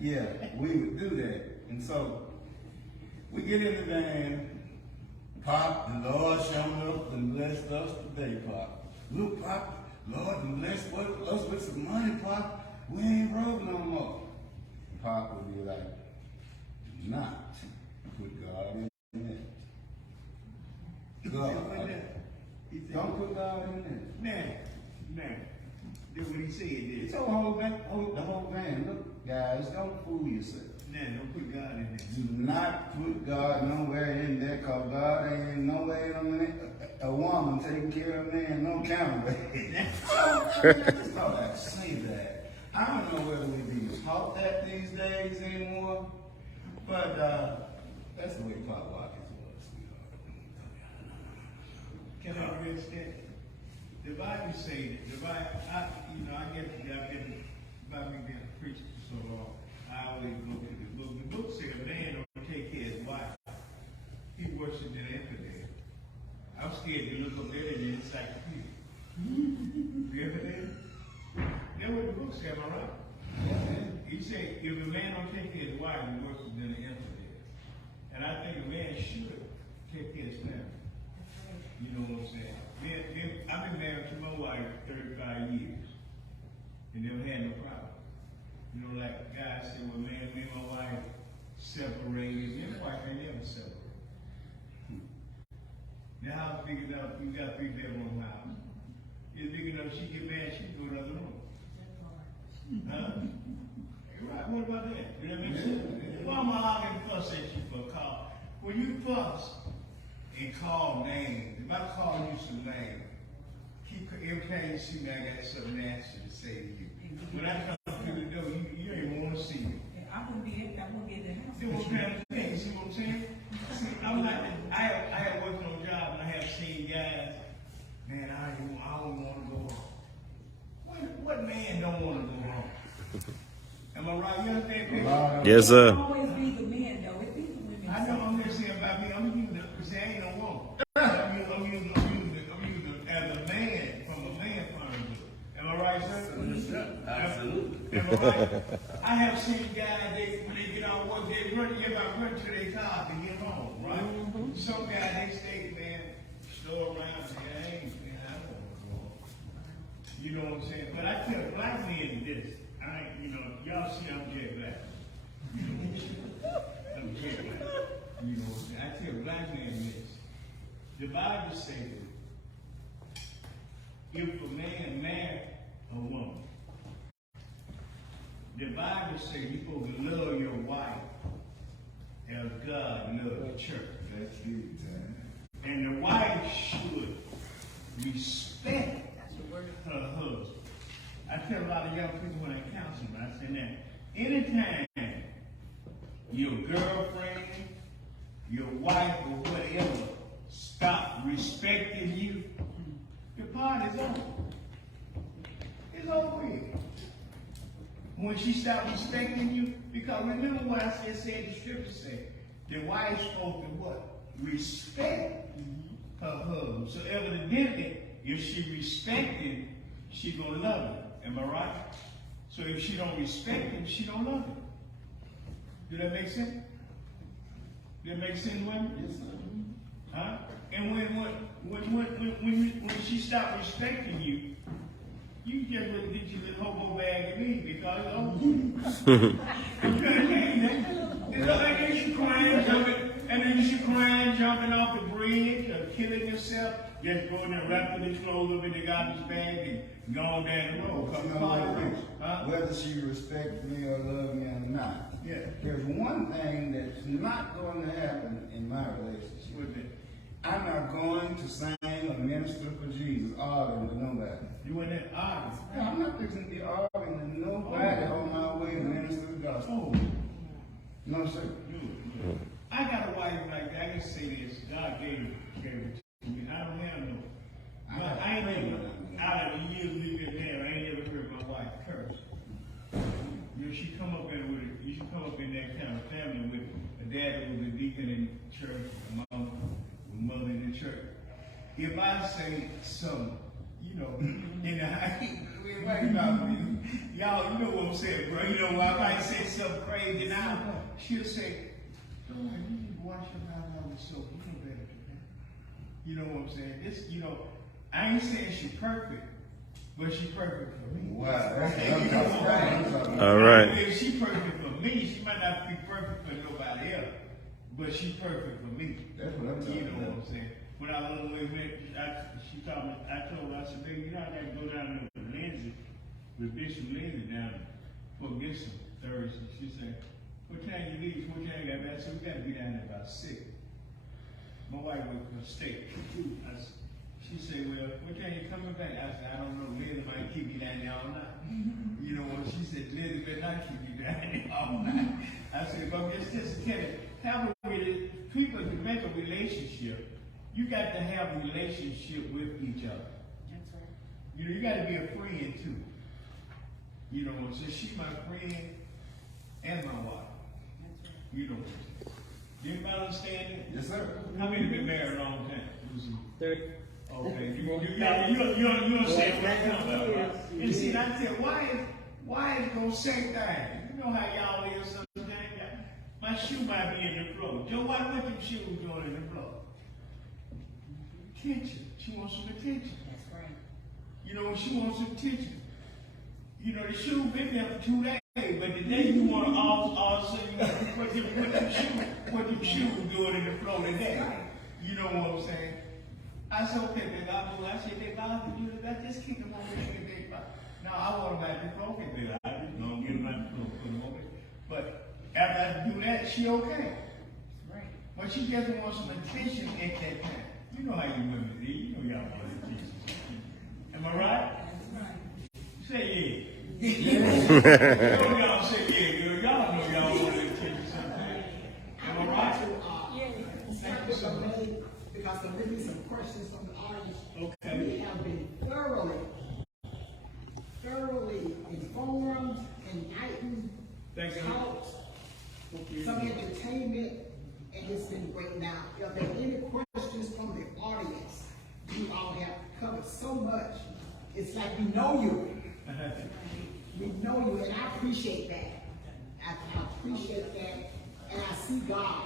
Yeah, we would do that. And so we get in the van, Pop, the Lord showed up and blessed us today, Pop. Look, Pop, Lord and blessed us with some money, Pop. We ain't broke no more. Pop would be like, not put God in it. God. Don't put God in it. Nah. That's what he said. He told the whole band, look, guys, don't fool yourself. Nah, don't put God in there. Do not put God nowhere in there, because God ain't no way a woman taking care of a man, no kind of way. I just thought I'd say that. I don't know whether we're being taught that these days anymore, but that's the way Pop Watkins was. Can I address that? The Bible say that. The Bible, I guess I've been about me being a preacher for so long. I always look at the book. The book said a man don't take care of his wife. He worships an infidel. I'm scared to look up there in the encyclopedia. You ever did? That's what the book said, am I right? He said if a man don't take care of his wife, he worships an infidel. And I think a man should take care of his family. You know what I'm saying? I've been married to my wife 35 years and never had no problem. You know, like God said, well, man, me and my wife separated. Me and my wife ain't never separated. The house big enough, you got 3 bedroom house. It's big enough, she get mad, she go to another room. Huh? Right, what about that? You know what I mean? Why am I arguing fuss at you for a call? When you fuss and call names, if I call you some names, every time you see me, I got something nasty to say to you. When I come through the door, you ain't even want to see me. I wouldn't be in the house. See what kind of thing, see what I'm saying? See, I'm like, I have worked on a job and I have seen guys, man, I don't want to go wrong. What man don't want to go wrong? Am I right? You understand? A lot of Yes, sir. It always be the men though. It be the women. I know I'm just saying about me. I'm using it because there ain't no woman. I'm using it as a man from a man point of view. Am I right, sir? Absolutely. Am I right? I have seen guys, when they get out work, they run to their car to get home, right? Some guys, they stay, man, slow around, man, I don't want to go home. You know what I'm saying? But I tell black men this, y'all see I'm jet black. I'm jet black. You know what I'm saying? I tell black men this. The Bible says, if a man marry a woman, the Bible says you're supposed to love your wife as God loves the church. That's it, And the wife should respect her husband. I tell a lot of young people when I counsel them, I say that anytime your girlfriend, your wife, or whatever stop respecting you, the party's over. It's over with. When she stopped respecting you, because remember what I said the scripture said, the wife supposed to what? Respect her husband. So evidently, if she respects him, she gonna love him. Am I right? So if she don't respect him, she don't love him. Do that make sense? Do that make sense, women? Yes, sir. Huh? And when she stopped respecting you, you just wouldn't get your little hobo bag of me because it's over. You know what I mean? And then you crying, jumping off the bridge, or killing yourself, just going and wrapping his clothes up in the garbage bag and going down the road. You know what? Whether she respects me or love me or not. Yeah. There's one thing that's not going to happen in my relationship. What's that? I'm not going to sing or minister for Jesus arguing with nobody. You went there arguing. Yeah, I'm not fixing to be arguing with nobody on my way to minister the gospel. Oh, No, sir. good. I got a wife like that. I can say this. God gave it to me. I don't have no. I ain't never, out of the years we been there, I ain't ever heard my wife curse. You know, she come up in that kind of family with a dad that was a deacon in church, a mother in the church. If I say something, in the y'all, you know what I'm saying, bro. You know, I might say something crazy now. She'll say, "Oh, you need to wash your mouth out with soap. You know better than that." You know what I'm saying? This, I ain't saying she's perfect, but she's perfect for me. Wow. That's All right. If she's perfect for me, she might not be perfect for nobody else, but she's perfect for me. That's what I'm talking You know what about. I'm saying? When I was away, I told her, I said, baby, I got to go down to Lindsay, with Bishop Lindsay down for Gibson Thursday. She said, what time you leave? What time you got back? I said, we got to be down there about 6. My wife worked for state. She said, well, what time you coming back? I said, I don't know. Lindsay might keep me down there all night. You know what? She said, Lindsay better not keep me down there all night. I said, but it's just people to make a relationship, you got to have a relationship with each other. That's right. You got to be a friend too. So she's my friend and my wife. That's right. Do anybody understand it? Yes, sir. How many been married a long time? 30. Okay, you understand what I'm talking about, right? And see, I tell you, why is gonna say that? You know how y'all is sometimes. My shoe might be in the floor. Joe, what them shoes doing in the floor? Attention. She wants some attention. That's right. She wants some attention. The shoe been there for 2 days, but the day you want to all of a sudden, what them shoes doing in the floor today? You know what I'm saying? I said, okay, baby, I'll do it. I said, baby, I'll do it. I just kick them over there, baby. No, I want them back to the floor. Okay, baby, I just don't get them back to the floor, put them over there. But after I do that, she okay. Right. But she just wants some attention at that time. You know how you women do. You know y'all want attention. Am I right? That's right. Say yeah. Y'all say yeah, girl. Y'all know y'all want attention sometimes. Am I right? Thank you so much. Because there may be some questions from the audience. Okay. We have been thoroughly informed, enlightened, Thank you. taught, some entertainment, and it's been great. Now, are there any questions from the audience? You all have covered so much. It's like we know you. We know you, and I appreciate that. I appreciate that, and I see God.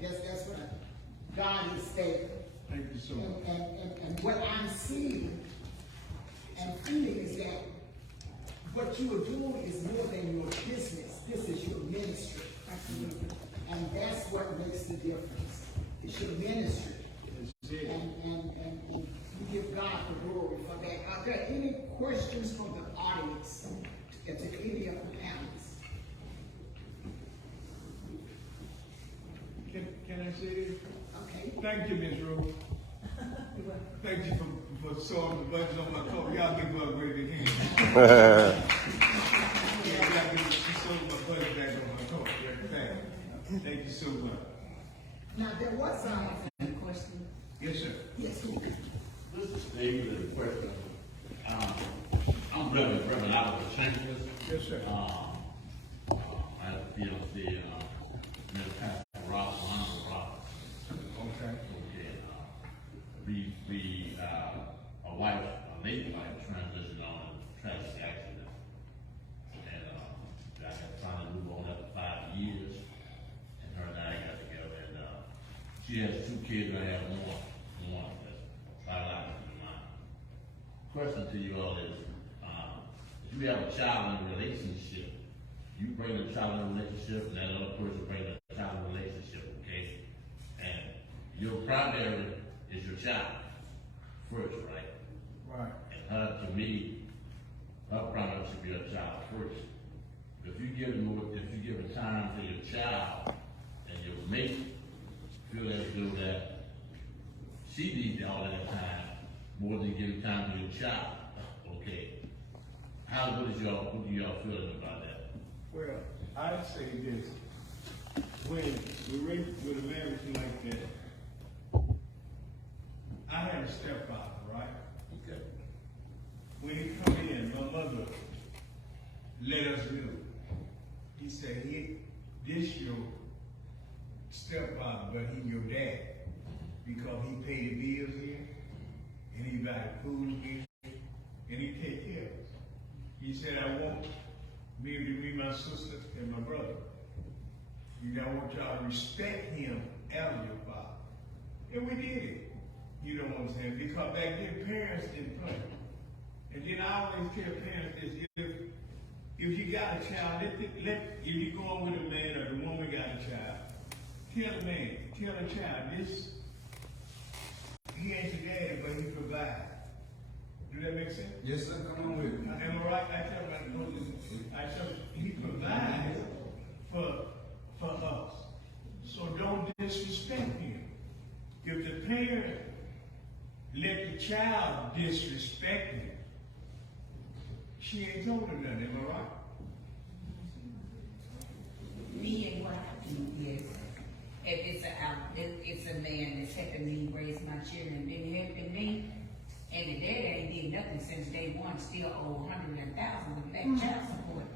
That's what God is saying. Thank you so much. And what I'm seeing and feeling is that what you are doing is more than your business. This is your ministry. And that's what makes the difference. It's your ministry. And we give God the glory for that. Are there any questions from the audience to any of the panelists? Can I say this? Okay. Thank you, Ms. Rose. Thank you for sewing the buttons on my coat. Y'all give her a great big hand. She sewed my buttons back on my coat. Thank you so much. Now there was A question? Yes, sir. yes. This is David and the question. I'm Reverend out of the Chambers. Yes, sir. I have a fiancé, Pastor Ross, Okay. Okay. A lady wife transitioned on a tragic accident. And, I had trying to move on after 5 years. And her and I got together and, she has 2 kids and I have one that's 5 out of mine. Question to you all is, if you have a child in a relationship, you bring the child in a relationship and that other person brings the child in a relationship, okay? And your primary is your child first, right? Right. And her, to me, her primary should be her child first. If you give time to your child and your mate feel as though that she needs all that time more than giving time to your child, okay? What do y'all feeling about that? Well, I'd say this. When we're raised with a marriage like that, I had a stepfather, right? Okay. When he come in, my mother let us know. He said, this your stepfather, but he your dad. Because he paid the bills here, and he buy the food here, and he take care of us. He said, I want me, my sister, and my brother. I want y'all to respect him as your father. And we did it. You know what I'm saying? Because back then, parents didn't play. And then I always tell parents this, if you got a child, if you go on with a man or the woman got a child, tell the child, he ain't your daddy, but he provides. Do that make sense? Yes, sir. Come on with it. Am I right? I tell he provides for us. So don't disrespect him. If the parent let the child disrespect him, she ain't told her nothing. Am I right? Me and what I do is, if it's a man that's helping me raise my children, been helping me, and the dad ain't did nothing since day one, still owe $100,000 of that child support.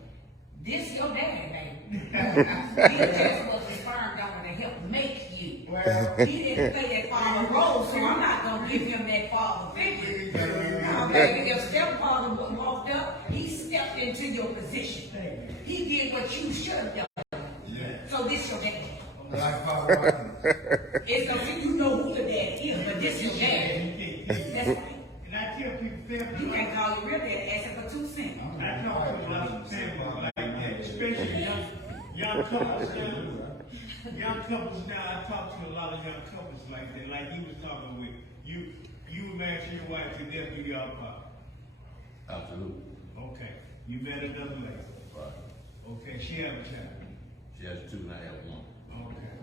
This your dad, baby. He just was a sperm donor to help make you. Well, He didn't play that father role, so I'm not gonna give him that father figure. Now, baby, your stepfather walked up, he stepped into your position. He did what you should have done. yeah. So this your dad. Like Father It's no, you know who the dad is, but this your dad. That's right. And I tell people, You can't call your real dad asking for 2 cents. I talk to a lot of families like that, especially young couples now. Young couples now, I talk to a lot of young couples like that. Like you was talking with, you were married to your wife to death do y'all part. Absolutely. Okay. You met another lady. Right. Okay, she have a child. She has 2 and I have 1. Okay.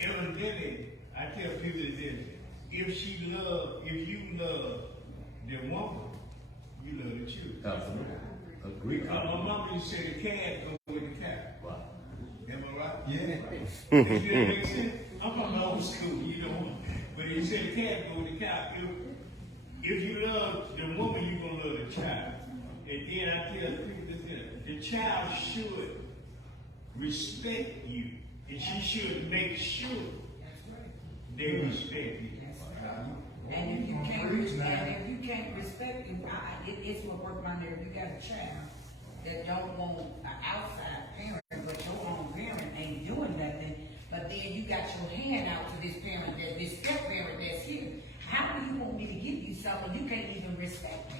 Evidently, I tell people this, if you love the woman, you love the children. Absolutely. Agree. Because my mama used to say the cat go with the cat. Right. Am I right? Yeah. Does that make sense? I'm from the old school, you know. But you say the cat go with the cat. If you love the woman, you're going to love the child. And then I tell people this, the child should respect you, and she should make sure they respect you. And if you can't respect him, it's what work my nerve. You got a child that don't want an outside parent, but your own parent ain't doing nothing. But then you got your hand out to this parent, this step parent that's here. How do you want me to give you something you can't even respect me?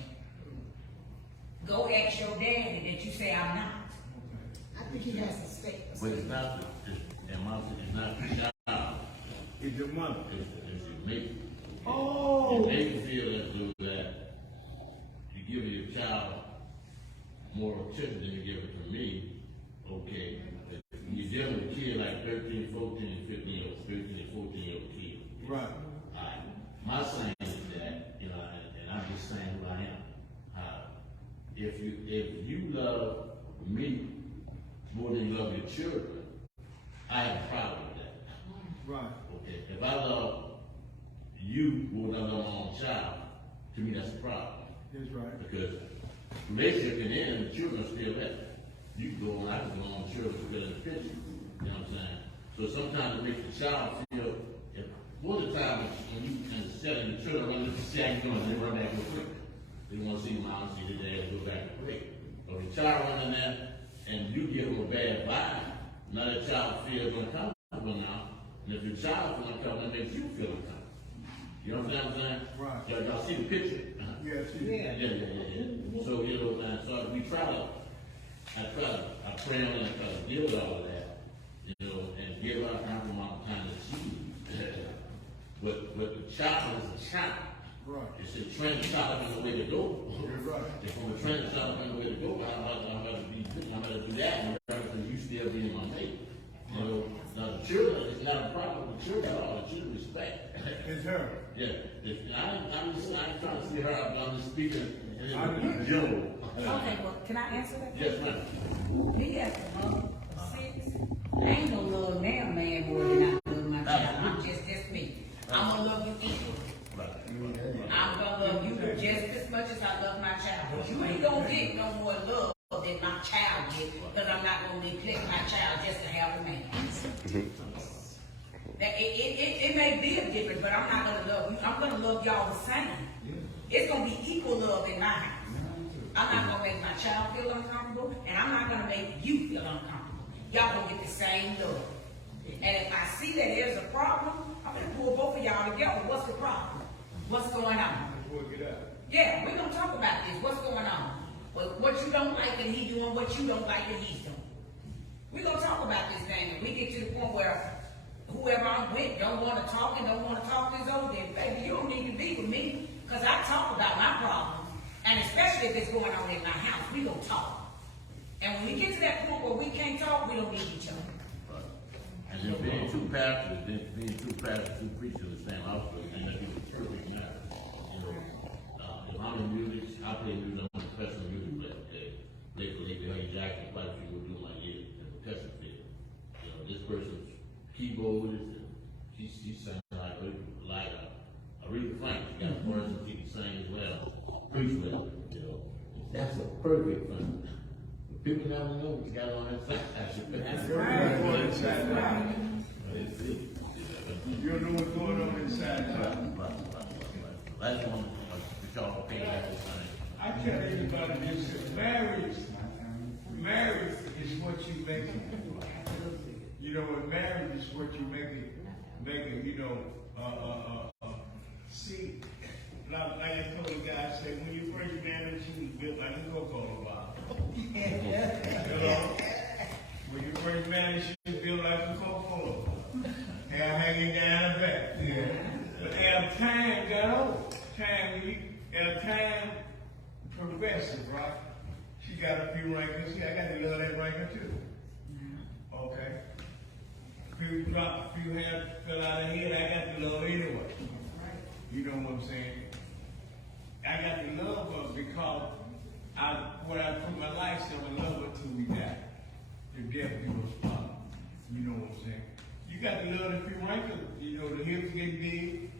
Go ask your daddy that you say I'm not. I think he has a stake. But it's not the child. It's your mother. It's your mate. Oh. It makes you feel as though that you give your child more attention than you give it to me. Okay. When you're dealing with a kid like 13, 14, 15, or 13, 14-year-old kid. Right. All right. My saying is that, you know, and I'm just saying who I am. If you love me more than you love your children, I have a problem with that. Right. Okay. If I love you more than I love my own child, to me that's a problem. That's right. Because relationship can end, the children are still there. You can go on, I can go on, the children still in the picture. You know what I'm saying? So sometimes it makes the child feel, most of the time when you instead of the children run to see how you doing, they run back real quick. They want to see mom, see the dad, go back and play. But if the child running there and you give them a bad vibe, now the child feels uncomfortable now. And if the child feels uncomfortable, it makes you feel uncomfortable. You know what I'm saying? Right. Y'all see the picture? Yes. Yeah. So, you know, so we try to, I pray on and try to deal with all of that, you know, and give her a ample amount of time to choose. But the child is a child. Right. It's a train the child up in the way to go. You're right. If I'm a train the child up in the way to go, I'm going to do that, and rather than you still being my mate. You know, now the children, it's not a problem with the children at all. The children respect. It's her. Yeah. I'm trying to see her, I'm just speaking in general. Okay, well, can I answer that? Yes, ma'am. He has a mother of 6. I ain't gonna love now man more than I love my child. I'm just me. I'm gonna love you equally. I'm gonna love you just as much as I love my child. But you ain't gonna get no more love than my child gets, because I'm not gonna neglect my child just to have a man. It may be a difference, but I'm not gonna love you. I'm gonna love y'all the same. It's gonna be equal love in my house. I'm not gonna make my child feel uncomfortable, and I'm not gonna make you feel uncomfortable. Y'all gonna get the same love. And if I see that there's a problem, I'm gonna pull both of y'all together. What's the problem? What's going on? Work it out. Yeah, we're gonna talk about this. What's going on? What you don't like that he doing, what you don't like that he's doing. We're gonna talk about this thing, and we get to the point where whoever I'm with don't want to talk and don't want to talk this over, then baby, you don't need to be with me, because I talk about my problems, and especially if it's going on in my house, we gonna talk. And when we get to that point where we can't talk, we don't need each other. And then being two pastors, two preachers in the same house, and that is a perfect matter. You know, if I'm in music, I play music, I'm a professional music player. Lately, Honey Jackson, quite a few do my ear in the percussion field. You know, this person's keyboardist, and she sang like Aretha Frank. She got a voice and she can sing as well, preach well. You know, that's a perfect thing. People never know what you got on that side. That's right. You don't know what's going on inside. That's one that y'all pay that time. I tell everybody this: marriage is what you make it. You know, when marriage is what you make it. You know, see. Like I told the guy, I said, when you first married, she was built like a Coca-Cola bottle. You know? When you first married, she was built like a Coca-Cola bottle. Hair hanging down the back. Yeah. But as time got old, as time progressive, right? She got a few wrinkles. See, I got to love that wrinkle too. Okay. Few dropped, a few hairs fell out of her head, I got to love anyway. You know what I'm saying? I got to love her because what I put my life in love her till we die. The death do us part. You know what I'm saying? You got to love the few wrinkles. You know, the hips get big.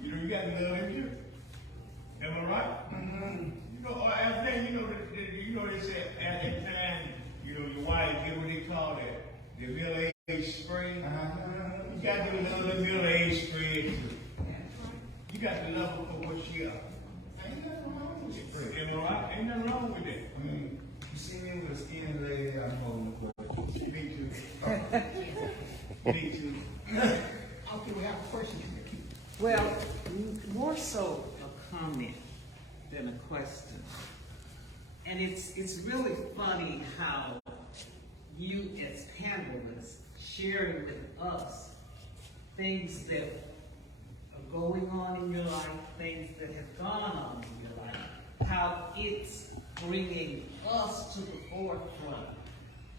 You know, you got to love him too. Am I right? Mm-hmm. You know, after that, you know, they say at that time, age spread. You got to love the middle age spread too. You got to love her for what she are. Ain't nothing wrong with it. Ain't nothing wrong with that. I mean, you see me with a skinny lady, I'm holding the question. Me too. Me too. Okay, we have a question here. Well, more so a comment than a question. And it's really funny how you as panelists sharing with us things that are going on in your life, things that have gone on in your life, how it's bringing us to the forefront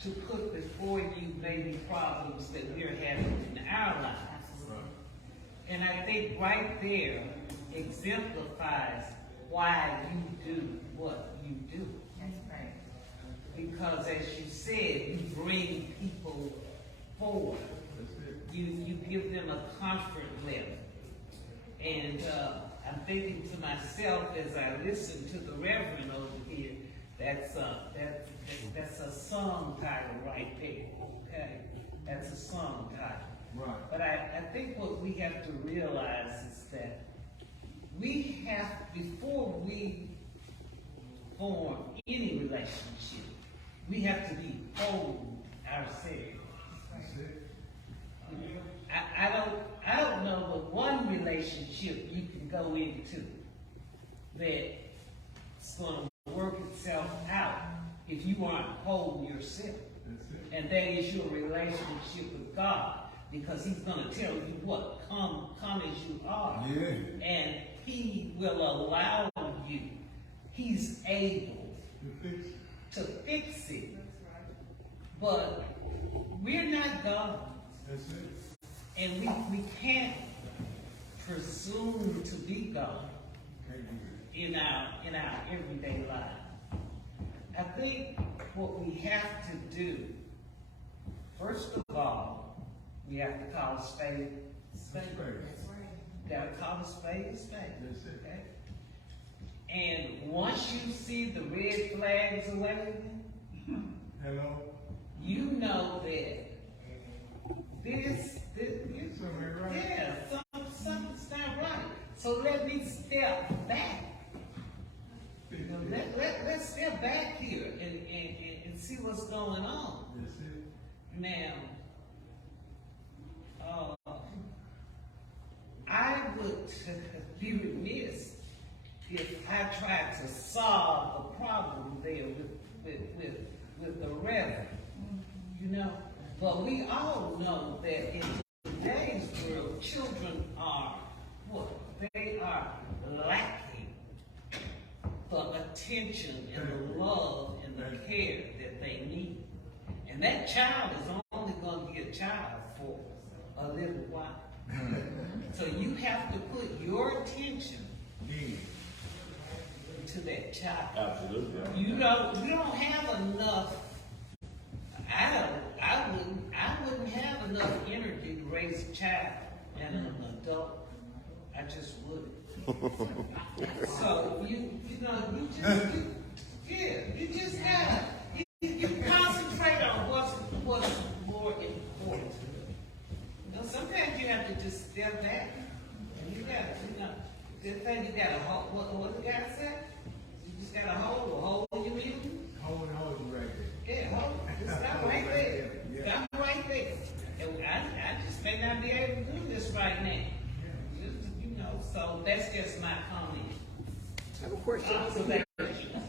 to put before you maybe problems that we're having in our lives. And I think right there exemplifies why you do what you do. That's right. Because as you said, you bring people forward. You give them a comfort level. And I'm thinking to myself as I listen to the Reverend over here, that's a song title right there, okay? That's a song title. Right. But I think what we have to realize is that we have, before we form any relationship, we have to be whole ourselves. I don't know but one relationship you can go into that's going to work itself out if you aren't whole yourself. And that is your relationship with God. Because he's going to tell you what, come as you are. Yeah. And he will allow you. He's able to fix it. But we're not God. That's it. And we can't presume to be God in our everyday life. I think what we have to do, first of all, we have to call a spade a spade. You gotta call a spade a spade. That's it. Okay? And once you see the red flags waving, Hello? you know that this Something right. yeah, something's not right. So let me step back. You know, let's step back here and see what's going on. That's it. Now, I would be remiss if I tried to solve the problem there with the Reverend, you know. But we all know that in today's world, children are what? They are lacking the attention and the love and the care that they need. And that child is only going to be a child for a little while. So you have to put your attention to that child. Absolutely. You don't have enough. I wouldn't have enough energy to raise a child and an adult. I just wouldn't. So you just gotta you concentrate on what's more important. You know, sometimes you have to just step back and you gotta, the thing you gotta hold. What the guy said? You just gotta hold your meal. Hold you right there. Yeah, hold. Just stop right there. Stop right there. And I just may not be able to do this right now. Just, you know, so that's just my comment. I have a question. Observation.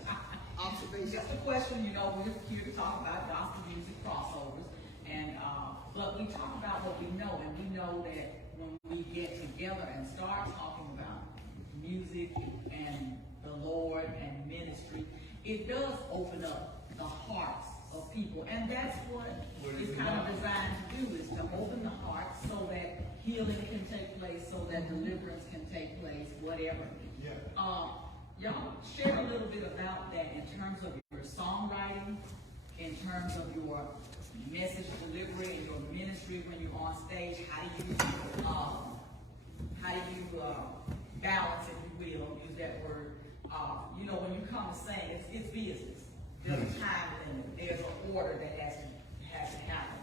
Observation. Just a question, you know, we're here to talk about gospel music crossovers, and but we talk about what we know, and we know that when we get together and start talking about music and the Lord and ministry, it does open up the hearts of people, and that's what it's kind of designed to do, is to open the heart so that healing can take place, so that deliverance can take place, whatever. Yeah. Y'all share a little bit about that in terms of your songwriting, in terms of your message delivery and your ministry when you're on stage. How do you balance, if you will, use that word? You know, when you come to sing, it's business. There's a time limit. There's an order that has to happen.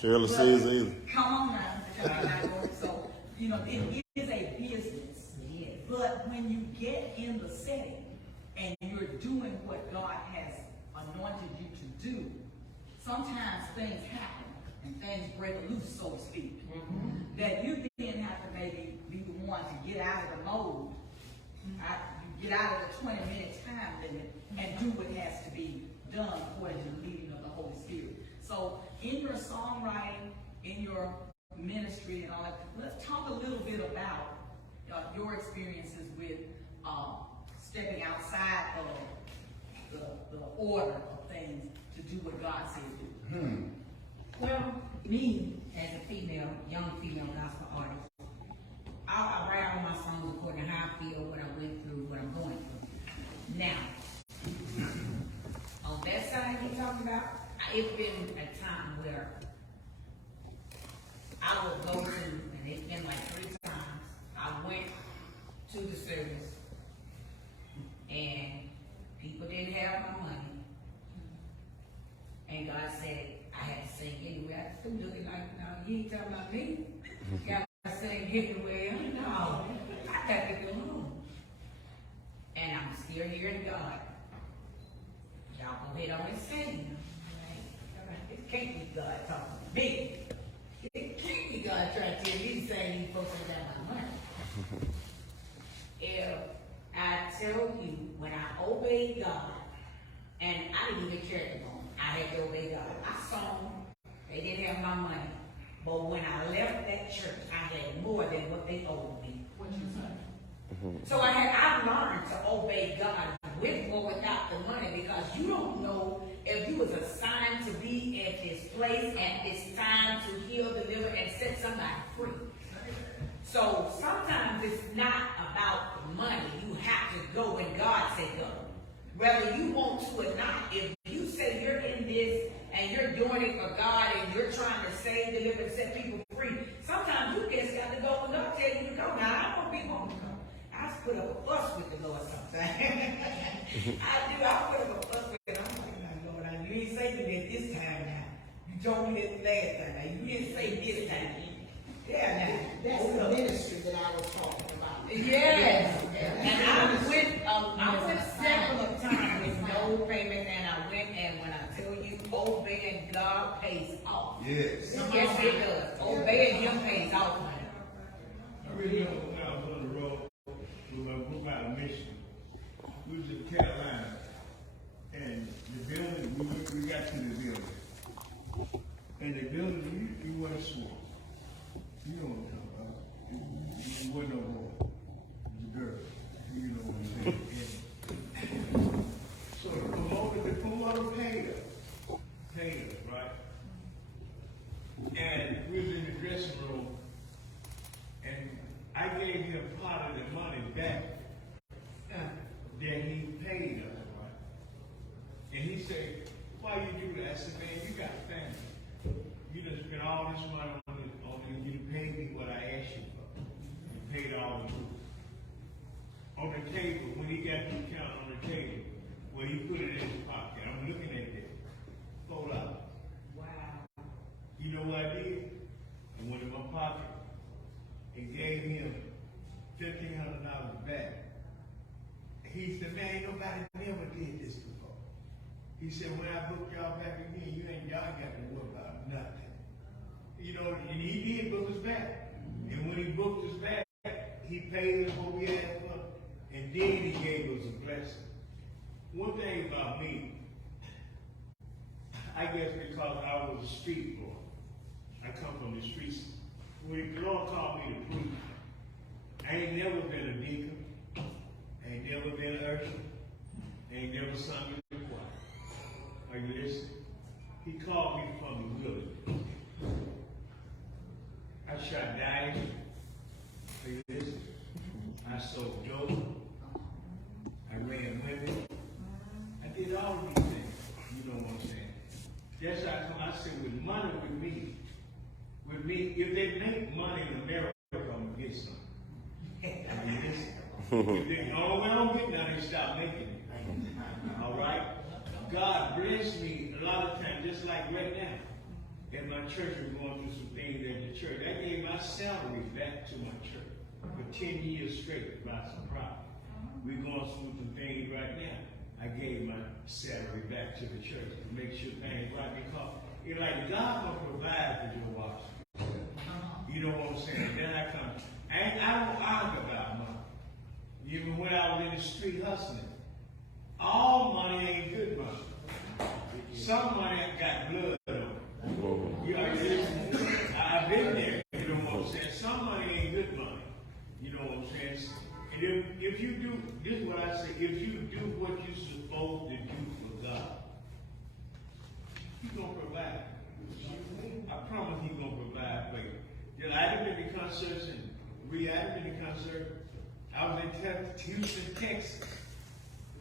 Shirley sees either. Come on now. So, you know, it is a business. Yes. But when you get in the setting and you're doing what God has anointed you to do, sometimes things happen and things break loose, so to speak. That you then have to maybe be the one to get out of the mode, get out of the 20-minute time limit and do what has to be done according to the leading of the Holy Spirit. So in your songwriting, in your ministry and all that, let's talk a little bit about your experiences with stepping outside of the order of things to do what God said do. Well, me as a young female gospel artist, I write all my songs according to how I feel, what I went through, what I'm going through. Now, on that side you're talking about, it's been a time where I would go to, and it's been like 3 times, I went to the service, and people didn't have my money, and God said I had to sing anyway. I was looking like, no, you ain't talking about me. Got to sing anyway. No, I got to go home. And I'm still hearing God. Y'all go ahead on and sing. It can't be God talking to me. It can't be God trying to tell me to say you folks ain't got my money. If I tell you, when I obeyed God, and I didn't even care to go, I had to obey God. I sung, they didn't have my money. But when I left that church, I had more than what they owed me. What you say? So I've learned to obey God with or without the money, because you don't know if you was assigned to be at this place and it's time to heal, deliver, and set somebody free. So sometimes it's not about the money. You have to go when God says go. Whether you want to or not, if you say you're in this and you're doing it for God and you're trying to save, deliver, and set people free, sometimes you just got to go when God tells you to go. Now, I don't be wanting to go. I just put up a fuss with the Lord sometimes. I put up a fuss with him. I'm like, Lord, you didn't say to me this time now. You told me this last time. Now, you didn't say this time. Yeah, now. That's the ministry that I was talking about. Yes. And I went several times with no payment, and I went, and when I tell you, obeying God pays off. Yes. Yes, it does. Obeying Him pays off. I remember when I was on the road with my group out of Michigan. We was in Carolina, and the building, we got to the building. And the building, you weren't sworn. You know what I'm talking about. You wasn't no boy. It was a girl. You know what I'm saying. So the promoter paid us, right? And we was in the dressing room, and I gave him part of the money back that he paid us, right? And he said, why you do that? I said, man, you got family. You done spent all this money on it. You paid me what I asked you for. You paid all the rules. On the table, when he got the account on the table, where he put it in his pocket, I'm looking at that. $4. Wow. You know what I did? I went in my pocket and gave him $1,500 back. He said, man, nobody never did this before. He said, when I book y'all back again, y'all got to worry about nothing. You know, and he did book us back. And when he booked us back, he paid us what we asked for, and then he gave us a blessing. One thing about me, I guess because I was a street boy, I come from the streets. When the Lord called me to preach, I ain't never been a deacon, I ain't never been an usher, I ain't never sung in the choir. Are you listening? He called me from the wilderness. I shot dice. Are you listening? I sold dope. I ran women. I did all of these things. You know what I'm saying? That's how come I said with money with me, if they make money in America, I'm gonna get some. Are you listening? If they don't get none, they stop making it. All right? God bless me a lot of times, just like right now. and my church was going through some things at the church. I gave my salary back to my church for 10 years straight to buy some property. We're going through some things right now. I gave my salary back to the church to make sure things right, because it's like God will provide for your Washington. You know what I'm saying? Then I come. I don't argue about money. Even when I was in the street hustling, all money ain't good money. Some money got blood on it. You know, I've been there. You know what I'm saying? Some money ain't good money. You know what I'm saying? And if you do, this is what I say, if you do what you're supposed to do for God, He's going to provide. I promise He's going to provide for you. Then I had been to concerts and I've been to concert. I was in Houston, Texas.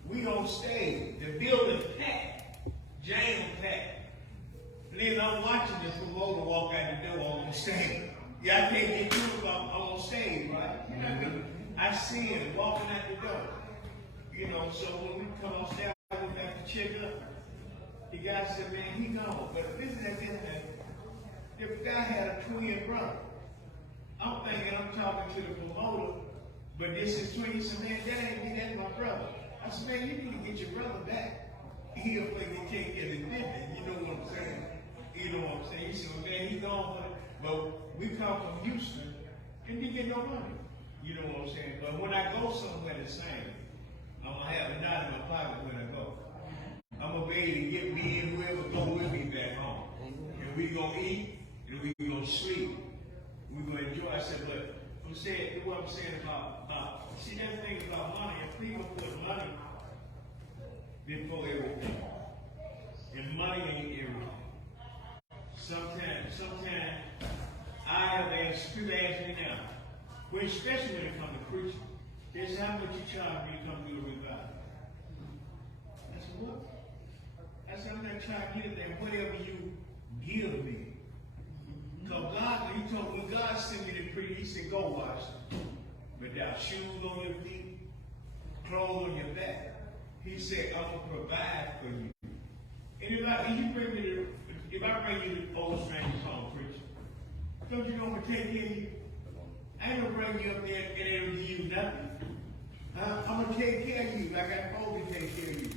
We on stage. The building packed. Jam packed. Then I'm watching the promoter walk out the door on stage. Yeah, I can't get through if I'm on stage, right? I see him walking out the door. You know, so when we come on stage, I went back to check up. The guy said, man, he gone. But this is at this thing. The guy had a twin brother. I'm thinking I'm talking to the promoter, but this is twin. He said, man, that ain't me, that's my brother. I said, man, you need to get your brother back here for you can't get it business. You know what I'm saying? You know what I'm saying? He said, well, man, he's gone for it. But we come from Houston and didn't get no money. You know what I'm saying? But when I go somewhere to sing, I'm going to have a knot in my pocket when I go. I'm going to be able to get me and whoever go with me back home. And we going to eat, and we going to sleep. We going to enjoy. I said, but I'm saying, what I'm saying about, see that thing about money, and people put money before everything. And money ain't everything. Sometimes, I have asked, people ask me now, well, especially when it comes to preaching, they say, how much you charge me to come do the revival? I said, what? I said, I'm not trying to get it there, whatever you give me. Because God, he told me, when God sent me to preach, he said, go wash without shoes on your feet, clothes on your back. He said, I'm going to provide for you. And if I bring you to old strangers home preaching, don't you know I'm going to take care of you? I ain't going to bring you up there and it'll give you nothing. I'm going to take care of you like I'm supposed to take care of you.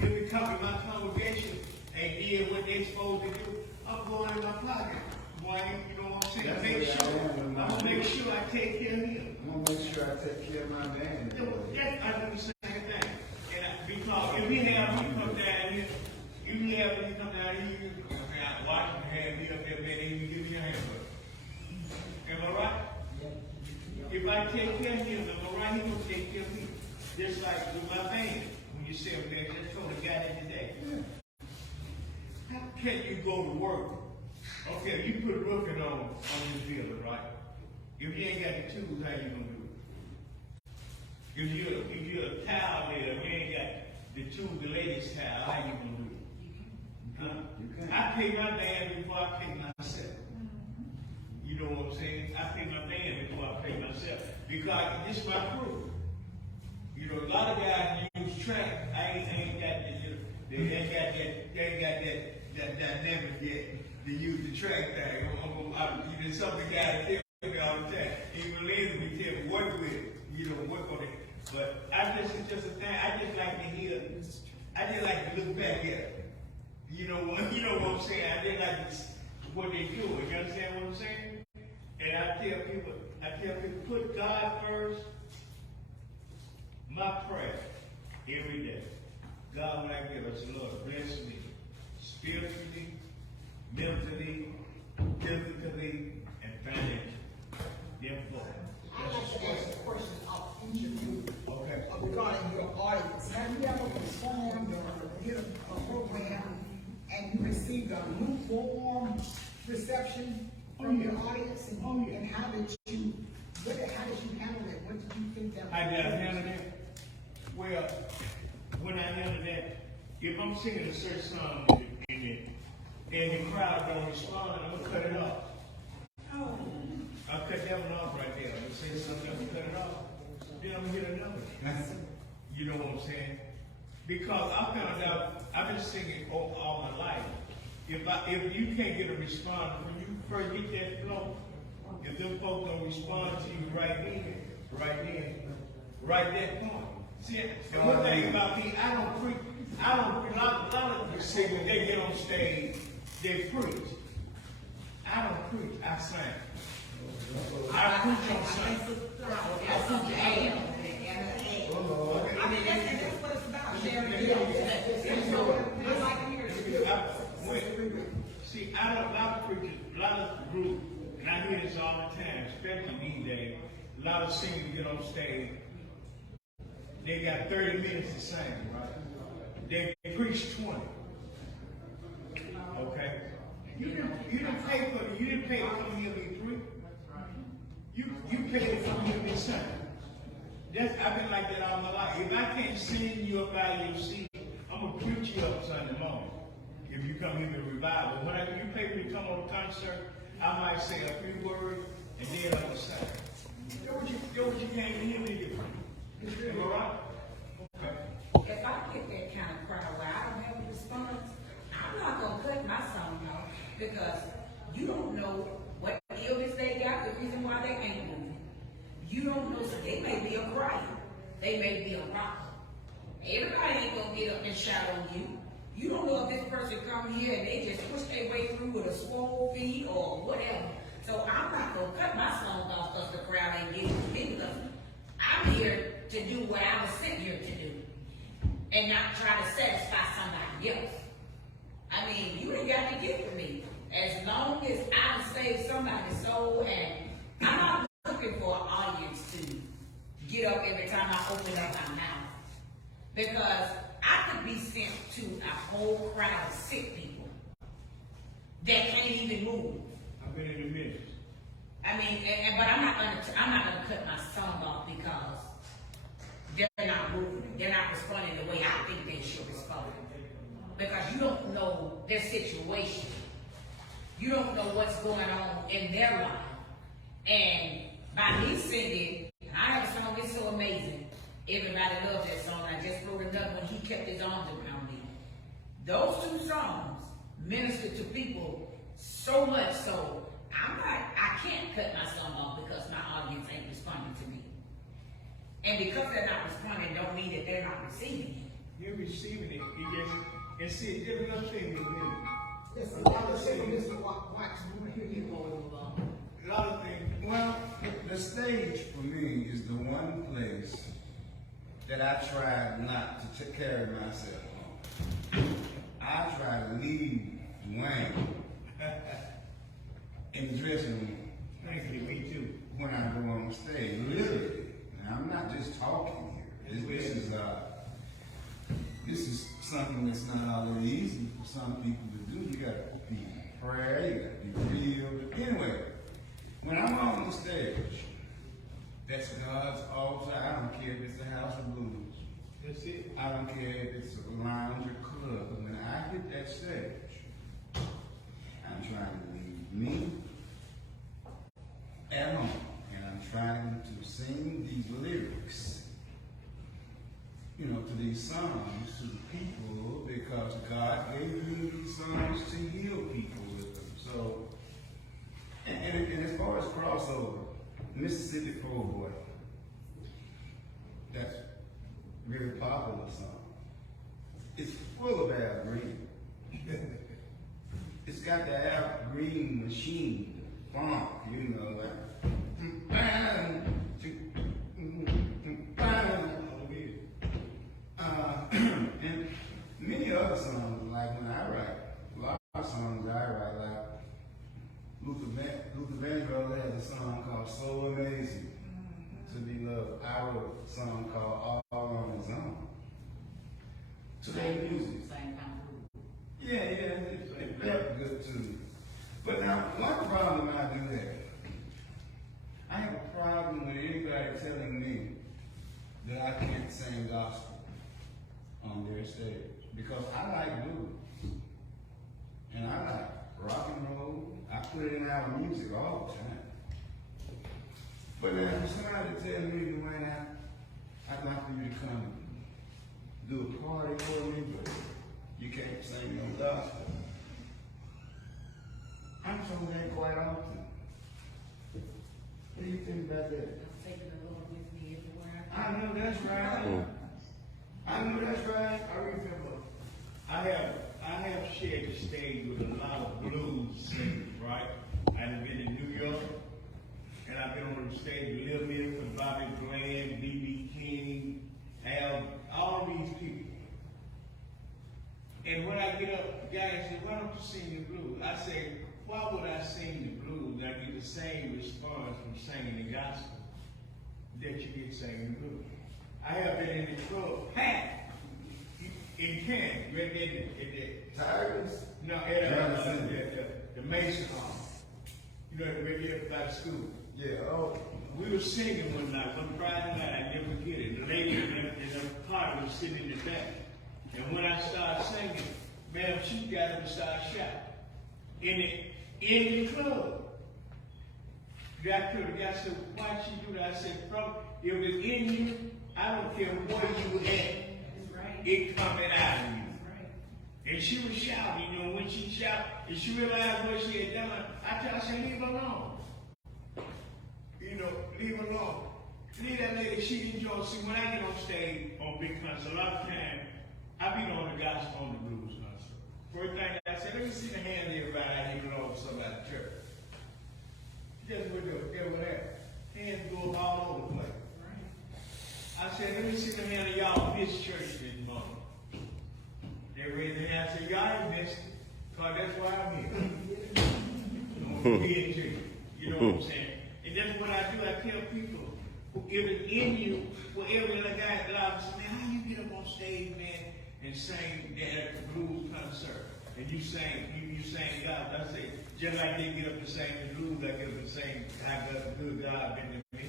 If you come to my congregation and did what they're supposed to do, I'm going in my pocket. Boy, you know what I'm saying? I'm going to make sure I take care of him. I'm going to make sure I take care of my man. I do the same thing. And because if he have me come down here, watch him have me up there, man, they even give me a hamburger. Am I right? If I take care of him, am I right? He's going to take care of me. Just like with my band. When you say, man, just told the guy that today. How can you go to work? Okay, you put roofing on this building, right? If you ain't got the tools, how you going to do it? If you're a towel layer, you ain't got the tools, the ladies' towel, how you going to do it? I pay my band before I pay myself. You know what I'm saying? I pay my band before I pay myself. Because this is my crew. You know, a lot of guys use track. I ain't got that dynamic yet to use the track thing. You know, something guys tell me all the time. Even later we tell me work with it. You know, work on it. But it's just a thing. I just like to hear. I just like to look back at it. You know what I'm saying? I just like this, what they do. You understand what I'm saying? And I tell people, put God first. My prayer every day. God, when I give us, Lord, bless me spiritually, mentally, physically, and financially. Therefore, I'd like to ask a question of each of you. Okay. Regarding your audience. Have you ever performed or did a program and you received a lukewarm reception from your audience? And how did you handle it? What did you think that was? How did I handle it? Well, when I handle that, if I'm singing a certain song and the crowd don't respond, I'm gonna cut it off. I'll cut that one off right there. I'm gonna say something, I'm gonna cut it off. Then I'm gonna hit another. You know what I'm saying? Because I found out, I've been singing all my life, if you can't get a response, when you first get that flow, if them folks don't respond to you right that point. See, the one thing about me, I don't preach. A lot of people say when they get on stage, they preach. I don't preach, I sing. I preach on Sunday. That's what you am. I mean, that's what it's about, sharing the See, I don't, a lot of preachers, a lot of groups, and I hear this all the time, especially these days, a lot of singers get on stage, they got 30 minutes to sing, right? They preach 20. Okay? You didn't pay for me to be preach. You paid for me to be sing. I've been like that all my life. If I can't sing you up out of your seat, I'm gonna preach you up Sunday morning. If you come here to revival, whenever you pay me to come on a concert, I might say a few words and then I'm gonna sing. That's what you came in here to do. Am I right? Okay. If I get that kind of crowd where I don't have a response, I'm not gonna cut my song off because you don't know what illness they got, the reason why they ain't moving. You don't know, so they may be a crier, they may be a rocker. Everybody ain't gonna get up and shout on you. You don't know if this person come here and they just push their way through with a swole feet or whatever. So I'm not gonna cut my song off because the crowd ain't getting to me because I'm here to do what I was sent here to do and not try to satisfy somebody else. I mean, you ain't got to get for me. As long as I save somebody's soul, and I'm not looking for an audience to get up every time I open up my mouth. Because I could be sent to a whole crowd of sick people that can't even move. I've been in the midst. I mean, but I'm not gonna cut my song off because they're not moving. They're not responding the way I think they should respond. Because you don't know their situation. You don't know what's going on in their life. And by me singing, I have a song that's so amazing. Everybody loves that song. I just wrote another one, He Kept His Arms Around Me. Those two songs minister to people so much so I can't cut my song off because my audience ain't responding to me. And because they're not responding don't mean that they're not receiving it. You're receiving it. And see, there's another thing with me. Listen, a lot of things, Mr. Wax, we want to hear you go. A lot of things. Well, the stage for me is the one place that I try not to carry myself on. I try to leave Dwayne in the dressing room. Thank you, me too. When I go on stage, literally. And I'm not just talking here. This is something that's not always easy for some people to do. You gotta be in prayer, you gotta be real. But anyway, when I'm on the stage, that's God's altar. I don't care if it's the House of Blues. That's it. I don't care if it's a lounge or club. But when I hit that stage, I'm trying to leave me at home. And I'm trying to sing these lyrics, you know, to these songs to the people because God gave me these songs to heal people with them. So, and as far as crossover, Mississippi Poor Boy, that's a very popular song. It's full of Al Green. It's got the Al Green machine, funk, you know, like. And many other songs, like when I write, a lot of songs I write, like Luther Vandross has a song called So Amazing to Be Loved. I wrote a song called All on His Own. To that music. Same kind of group. Yeah, it felt good to me. But now, one problem I do have, I have a problem with anybody telling me that I can't sing gospel on their stage. Because I like blues. And I like rock and roll. I put it in our music all the time. But now for somebody to tell me, Dwayne, I'd like for you to come do a party for me, but you can't sing no gospel. I'm told that quite often. What do you think about that? I'm taking the Lord with me everywhere. I know that's right. I know that's right. I remember, I have shared the stage with a lot of blues singers, right? I've been in New York, and I've been on the stage with Lil Milk and Bobby Bland, B.B. King, Al, all of these people. And when I get up, the guy said, why don't you sing the blues? I say, why would I sing the blues? I get the same response from singing the gospel that you get singing the blues. I have been in the club, packed, in Canton, right there at the Tigers? no, at the Mason Hall. You know, right there by the school. Yeah, oh. We were singing one night, one Friday night, I never forget it. The lady in the party was sitting in the back. And when I started singing, ma'am, she got up and started shouting. In the club. The guy said, why'd she do that? I said, if it's in you, I don't care where you at. It coming out of you. And she was shouting, you know, when she shouted, and she realized what she had done, I said, leave her alone. You know, leave her alone. Leave that lady, she enjoys. See, when I get on stage on big concerts, a lot of times, I be doing the gospel on the blues concert. First thing I said, let me see the hand of everybody out here belong to somebody's church. Just with there. Hands go all over the place. I said, let me see the hand of y'all in this church this morning. They raised their hand and said, y'all ain't missed it, because that's why I'm here. I'm going to get to you. You know what I'm saying? And that's what I do. I tell people, if it's in you, whatever the guy that I say, man, how you get up on stage, man, and sing at the blues concert? And you sing God. I say, just like they get up and sing the blues, I get up and sing, I got a good God in me.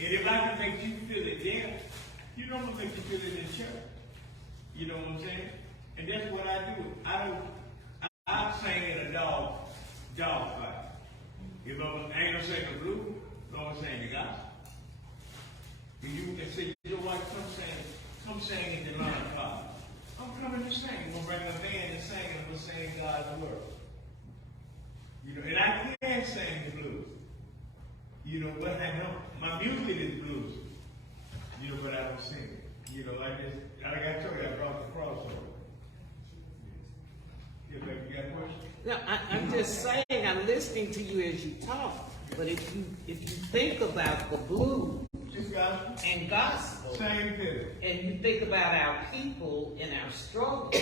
And if I can make you feel it there, you know I'm gonna make you feel it in church. You know what I'm saying? And that's what I do. I sing in a dog fight. If I ain't gonna sing the blues, I'm gonna sing the gospel. If you can say, you know what, come sing in the line car. I'm coming to sing. I'm gonna bring a band and sing, and I'm gonna sing God's word. You know, and I can sing the blues. You know, but I know my music is blues. You know, but I don't sing it. You know, like this. Like I told you, I brought the crossover. You got a question? No, I'm just saying, I'm listening to you as you talk. But if you think about the blues and gospel, Same thing. and you think about our people and our struggles,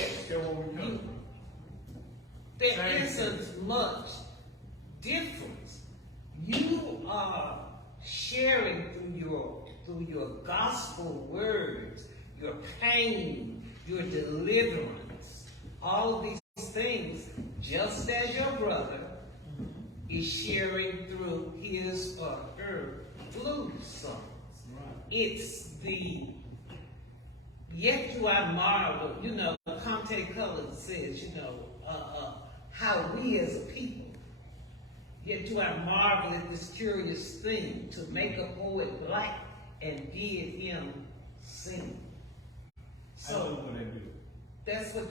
there isn't much difference. You are sharing through your gospel words, your pain, your deliverance, all of these things, just as your brother is sharing through his or her blues songs. Right. It's the yet do I marvel, you know, Conte Cullins says, you know, how we as a people, yet do I marvel at this curious thing to make a poet black and bid him sing. I know So what I do. that's what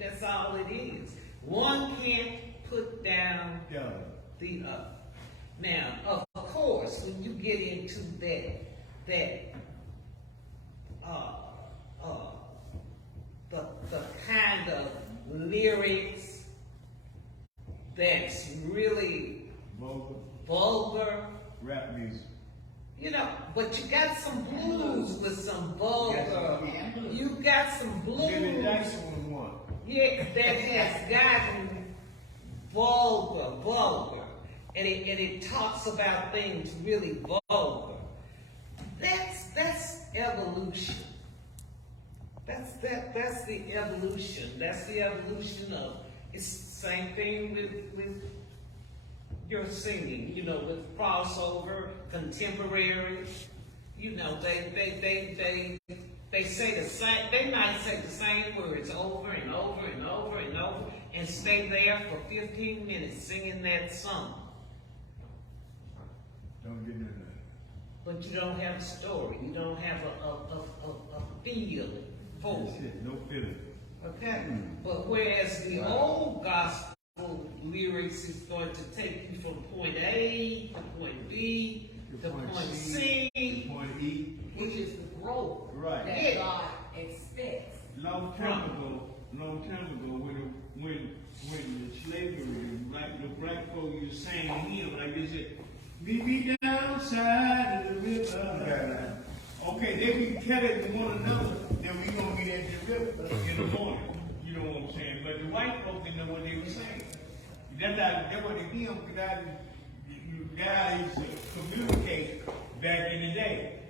that's all it is. One can't put down Yeah. the other. Now, of course, when you get into the kind of lyrics that's really vulgar, Rap music. you know, but you got some blues with some vulgar. You got some Billy blues. Jackson was one. Yeah, that has gotten vulgar, and it talks about things really vulgar. That's evolution. That's the evolution. That's the evolution of. It's the same thing with your singing. You know, with crossover, contemporary. You know, they say the same. They might say the same words over and over and over and over, and stay there for 15 minutes singing that song. Don't get into that. But you don't have a story. You don't have a feeling for That's it. it. No feeling. Okay? But whereas the old gospel lyrics is going to take you from point A to point B to point C. Point E. Which is the growth Right. that God expects. Long time ago, when the slavery, the black folk used to sing hymn, like they said, meet me downside of the river. Okay, they be telling one another that we gonna meet at the river in the morning. You know what I'm saying? But the white folk didn't know what they were saying. That's what the hymn guys communicate back in the day.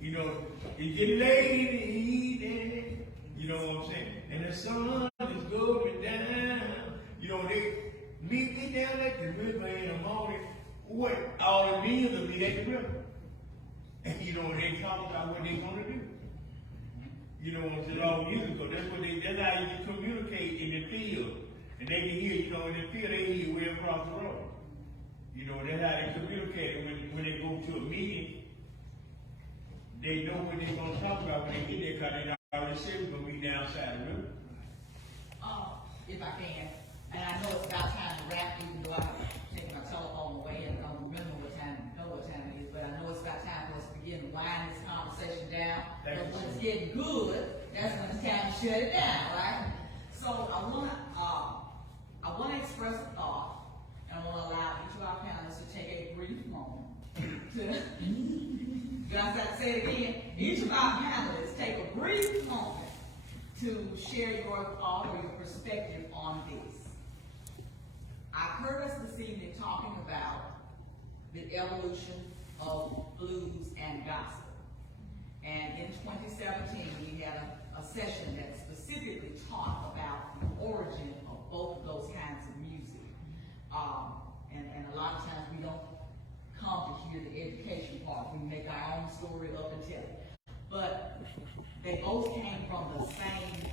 You know, it get late in the evening. You know what I'm saying? And the sun is going down. You know, they meet me down at the river in the morning. What? All the meals will be at the river. And you know, they talk about what they're gonna do. You know what I'm saying? All years ago. That's how you communicate in the field. And they can hear, you know, in the field they hear way across the road. You know, that's how they communicate when they go to a meeting. They know what they're gonna talk about when they get there, because they already said we're gonna be downside the river. If I can, and I know it's about time to wrap, even though I'm taking my telephone away and I don't remember what time it is, but I know it's about time for us to begin to wind this conversation down. But when it's getting good, that's when it's time to shut it down, right? So I wanna express a thought, and I wanna allow each of our panelists to take a brief moment to, you guys have to say it again, each of our panelists take a brief moment to share your thought or your perspective on this. I've heard us this evening talking about the evolution of blues and gospel. And in 2017, we had a session that specifically talked about the origin of both of those kinds of music. And a lot of times we don't come to hear the education part. We make our own story up and tell it. But they both came from the same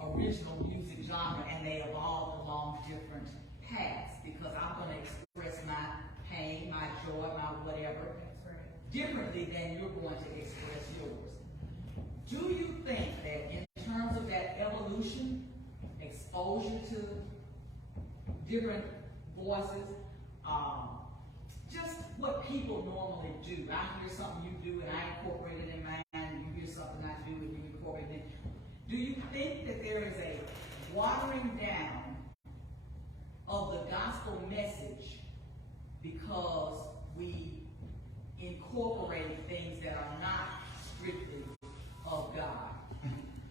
original music genre, and they evolved along different paths, because I'm going to express my pain, my joy, my whatever, differently than you're going to express yours. Do you think that in terms of that evolution, exposure to different voices, just what people normally do? I hear something you do and I incorporate it in mine, you hear something I do and you incorporate it. Do you think that there is a watering down of the gospel message because we incorporate things that are not strictly of God?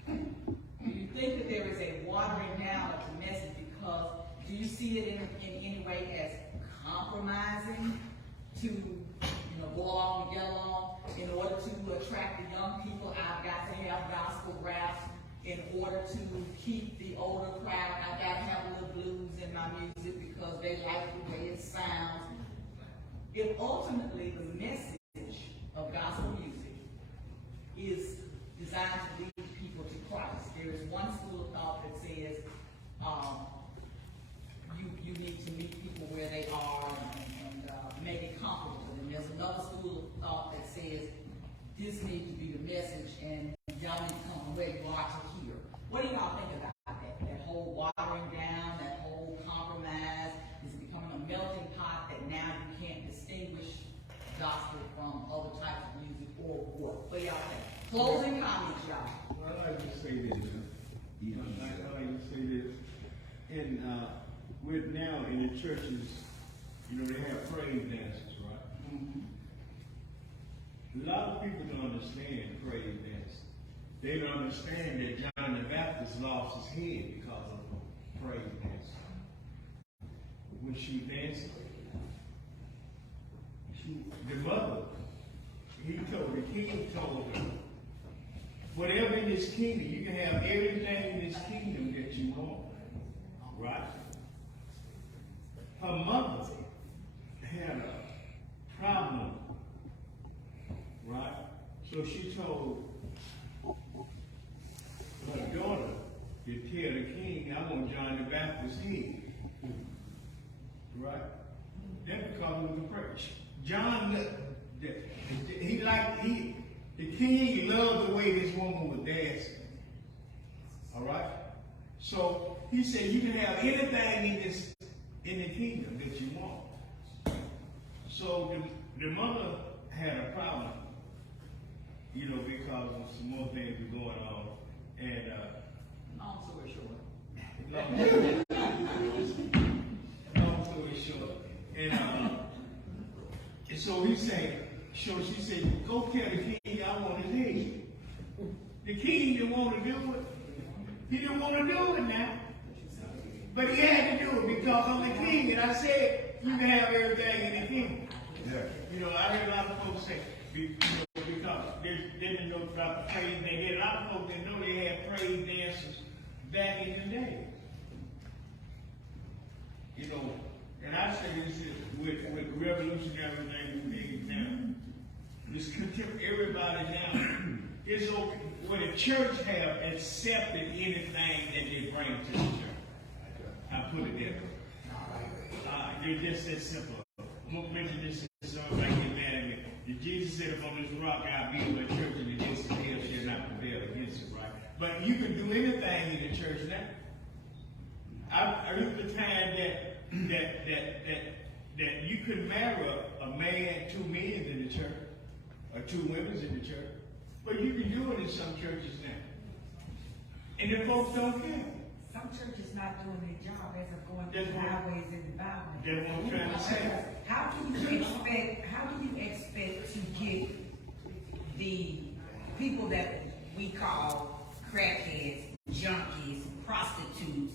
Do you think that there is a watering down of the message because, do you see it in any way as compromising to, go along and get along? In order to attract the young people, I've got to have gospel raps. In order to keep the older crowd, I've got to have a little blues in my music because they like the way it sounds. If ultimately the message of gospel music is designed to lead people to Christ, there is one school of thought that says you need to meet people where they are and make it comfortable. And there's another school of thought that says this needs to be the message and y'all need to come from where you are to here. What do y'all think about that? That whole watering down, that whole compromise, is it becoming a melting pot that now you can't distinguish gospel from other types of music or what? What do y'all think? Closing comments, y'all. Well, I like to say this. I like to say this. And with now in the churches, they have praise dances, right? Mm-hmm. A lot of people don't understand praise dance. They don't understand that John the Baptist lost his head because of praise dance. When she danced, the mother, the king told her, whatever in this kingdom, you can have everything in this kingdom that you want. Right? Her mother had a problem. Right? So she told her daughter to tell the king, I want John the Baptist's head. Right? That's because it was a prayer. John, the king loved the way this woman was dancing. All right? So he said, you can have anything in the kingdom that you want. So the mother had a problem, you know, because of some more things were going on. And Long story short. long story short. And so he said, she said, go tell the king I want his head. The king didn't want to do it. He didn't want to do it now. But he had to do it because I'm the king. And I said, you can have everything in the kingdom. Yeah. You know, I heard a lot of folks say, because they didn't know about the praise. They had a lot of folks that know they had praise dancers back in the day. You know, and I say this is with revolutionary things now. Just everybody now. It's okay when the church have accepted anything that they bring to the church. I put it there. They're just that simple. I'm gonna mention this so everybody get mad at me. Jesus said, upon this rock I'll build my church, and the gates of hell shall not prevail against it, right? But you can do anything in the church now. I remember the time that you could marry a man, 2 men in the church, or 2 women in the church. But you can do it in some churches now. And the folks don't care. Some churches not doing their job as of going That's through right. highways and byways. That's what I'm trying to say. How do you expect to get the people that we call crackheads, junkies, prostitutes,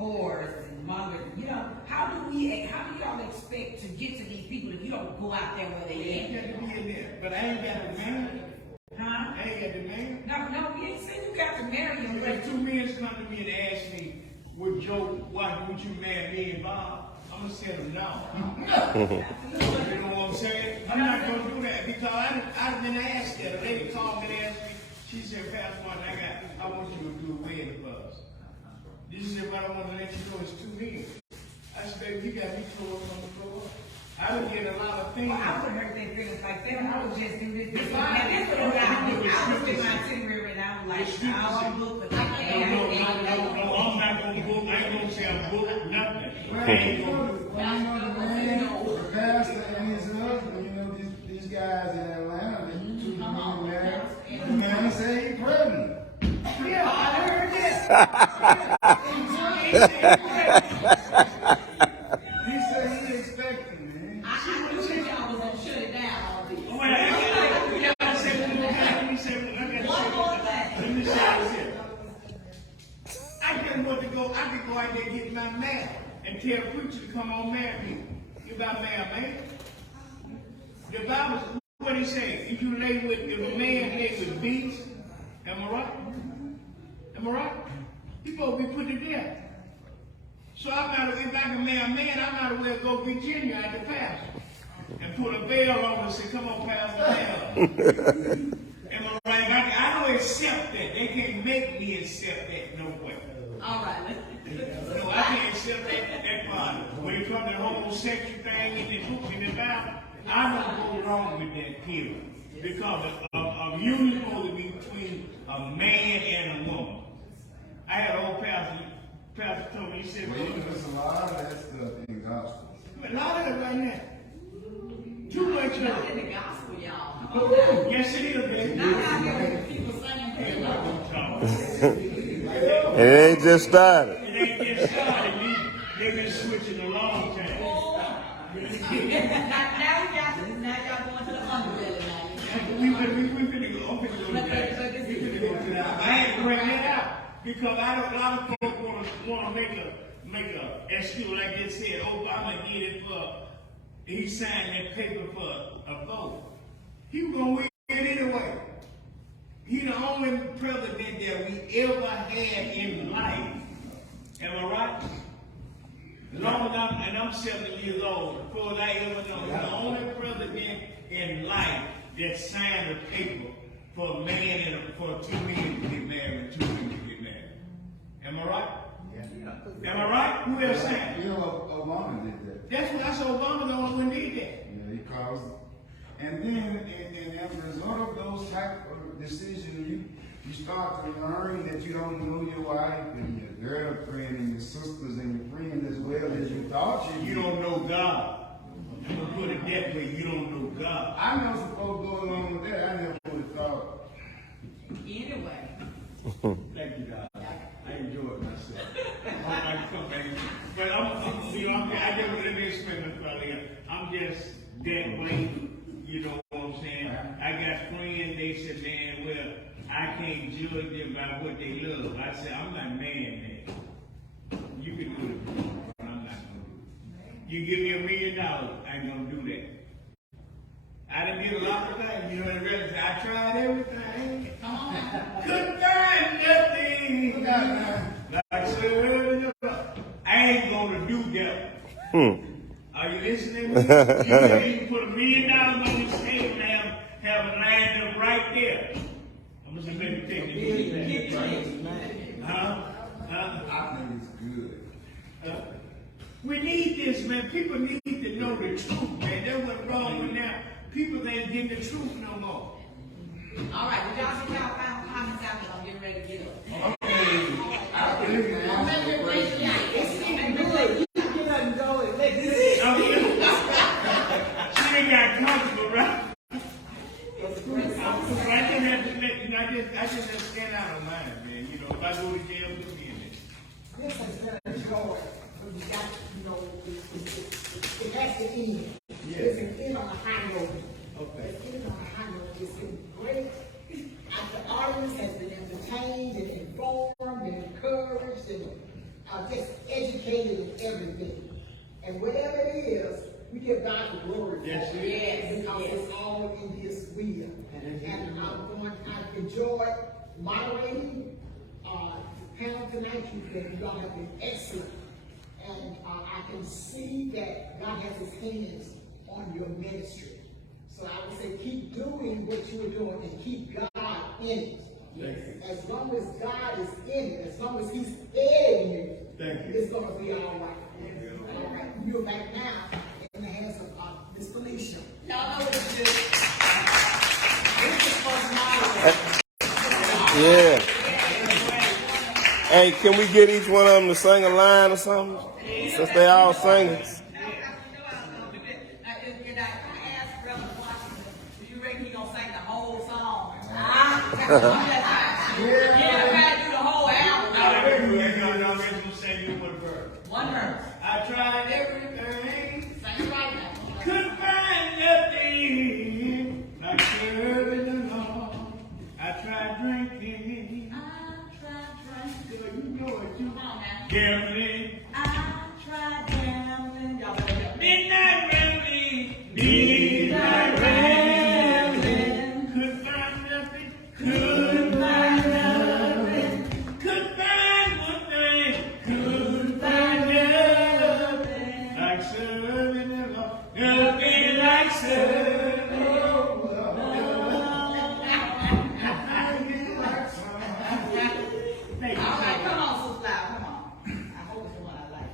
whores, and mongers? You know, how do y'all expect to get to these people if you don't go out there where they You at? got to be in there. But I ain't got the man. Huh? I ain't got the man. No, we ain't saying you got to marry them, If but 2 men come to me and ask me, would Joe, why would you marry me and Bob? I'm going to say them no. You know what I'm saying? I'm not going to do that because I've been asked that. A lady called me and asked me, she said, Pastor Martin, I want you to do a wedding for us. She said, but I want to let you know it's 2 men. I said, baby, you got me tore up on the floor. I would get a lot of things. well, I would hurt their feelings like that. I would just do this. This Fine. and this is what I would do. I would spend my itinerary and I was like, I don't look for that. No, I'm not going to book. I ain't going to say I'm booked, nothing. I ain't going to. The pastor and his husband, you know, these guys in Atlanta, they 2 men married. The man say he pregnant. Yeah, I heard that. He said he expecting, man. I knew that y'all was gonna shut it down already. Wait, I gotta say one more thing. Let me say this here. I didn't want to go. I could go out there and get my man and tell the preacher to come on marry me. You about marry man? The Bible, what it say? If a man lay with beasts, am I right? Am I right? You supposed to be put to death. So if I can marry a man, I might as well go Virginia at the pastor and put a veil on and say, come on, Pastor, hell. Am I right? I don't accept that. They can't make me accept that no way. All right. No, I can't accept that part. When it comes to homosexual thing in the book in the Bible, I don't go wrong with that period. Because a union is supposed to be between a man and a woman. I had an old pastor told me, he said, Well, there's a lot of that stuff in gospel. a lot of it right now. Too much of Not it. in the gospel, y'all. Come on now. Yes, it is, baby. Not out here with people saying It ain't just started. It ain't just started. They've been switching a long time. now y'all going to the underbelly now. We finna go. I'm finna go to that. We finna go to that. I had to bring that out because a lot of folks want to make a excuse like they said. Obama did it for. He signed that paper for a vote. He was gonna win it anyway. He the only president that we ever had in life. Am I right? Long enough, and I'm 70 years old. Before I ever know, he's the only president in life that signed a paper for a man and for 2 men to get married and 2 women to get married. Am I right? Yeah. Am I right? Who else signed? You know, Obama did that. That's what I said. Obama the only one did that. Yeah, he caused. And then, and as a result of those type of decisions, You start to learn that you don't know your wife and your girlfriend and your sisters and your friends as well as you thought You don't know God. I'm gonna put it that way. You don't know God. I know supposed to go along with that. I never would have thought. Anyway. Thank you, God. I enjoyed myself. But I just let me explain this earlier. I'm just that way. You know what I'm saying? I got friends. They said, man, well, I can't judge them by what they love. I said, I'm not man. You can do it, but I'm not gonna do it. You give me $1 million, I ain't gonna do that. I done did a lot of things, you know, the rest, I tried everything. Come on. Couldn't find nothing. Like sir, I ain't gonna do that. Are you listening? You can put $1 million on the table and have it lined up right there. I'm just gonna let me take it. Huh? I think it's good. We need this, man. People need to know the truth, man. That's what's wrong with now. People ain't getting the truth no more. All right, well, y'all get y'all final comments out because I'm getting ready to get up. I believe in answering the question. She ain't got comfortable, right? I just have to stand out on mine, man. You know, if I go to jail, put me in there. This has been a joy, but you got, you know, it has to end. It's an end on a high note. Okay. It's an end on a high note. It's been great. The audience has been entertained and informed and encouraged and just educated in everything. And whatever it is, we give God the glory. Yes, for it. Because it's all in His will. And I've enjoyed moderating the panel tonight. You all have been excellent. And I can see that God has His hands on your ministry. So I would say keep doing what you are doing and keep God in it. As long as God is in it, as long as He's heading you, it's going to be all right. All right. You're back now in the hands of Miss Felicia. Y'all know what to do. Yeah. Hey, can we get each one of them to sing a line or something? Since they all singing. One verse. I tried everything. Sing it right now. Couldn't find nothing like serving the Lord. I tried drinking. Girl, you know it, you. Come on now. Gambling. I tried gambling. Y'all better help me. Midnight rambling. Midnight rambling. Couldn't find nothing. Couldn't find nothing. Couldn't find one thing. Couldn't find nothing. Like serving the Lord. Nothing like serving the Lord. Thank you. All right, come on, Sister Loud, come on. I hope it's the one I like.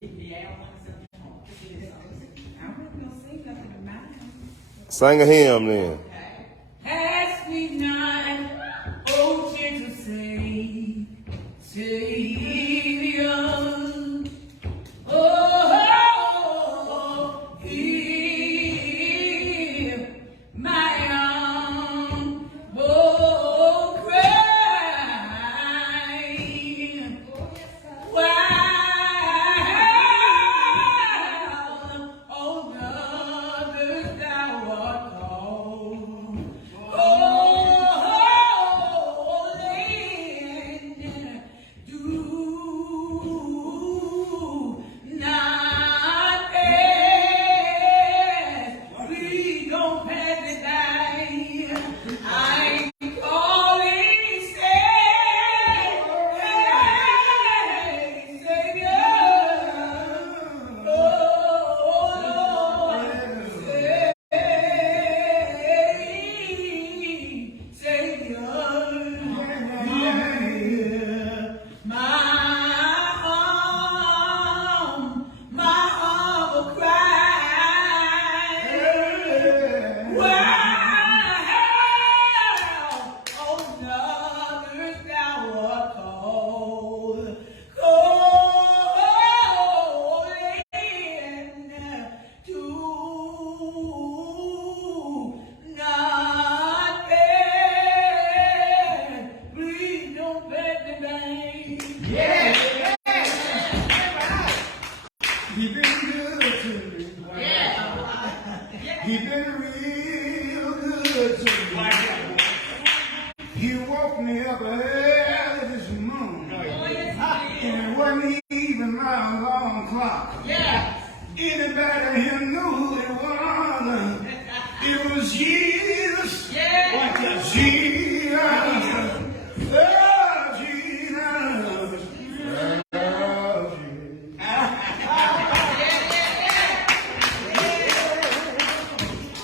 Yeah, I want to sing. I wasn't gonna say nothing about it. Sing a hymn then. Ask me not, oh gentle Savior, oh, hear my humble cry. While on others thou art called. Oh, land, do early this morning. And it wasn't even round long clock. Yes. Anybody here knew who it was? It was Jesus. Yes. Jesus. Oh, Jesus. Oh, Jesus.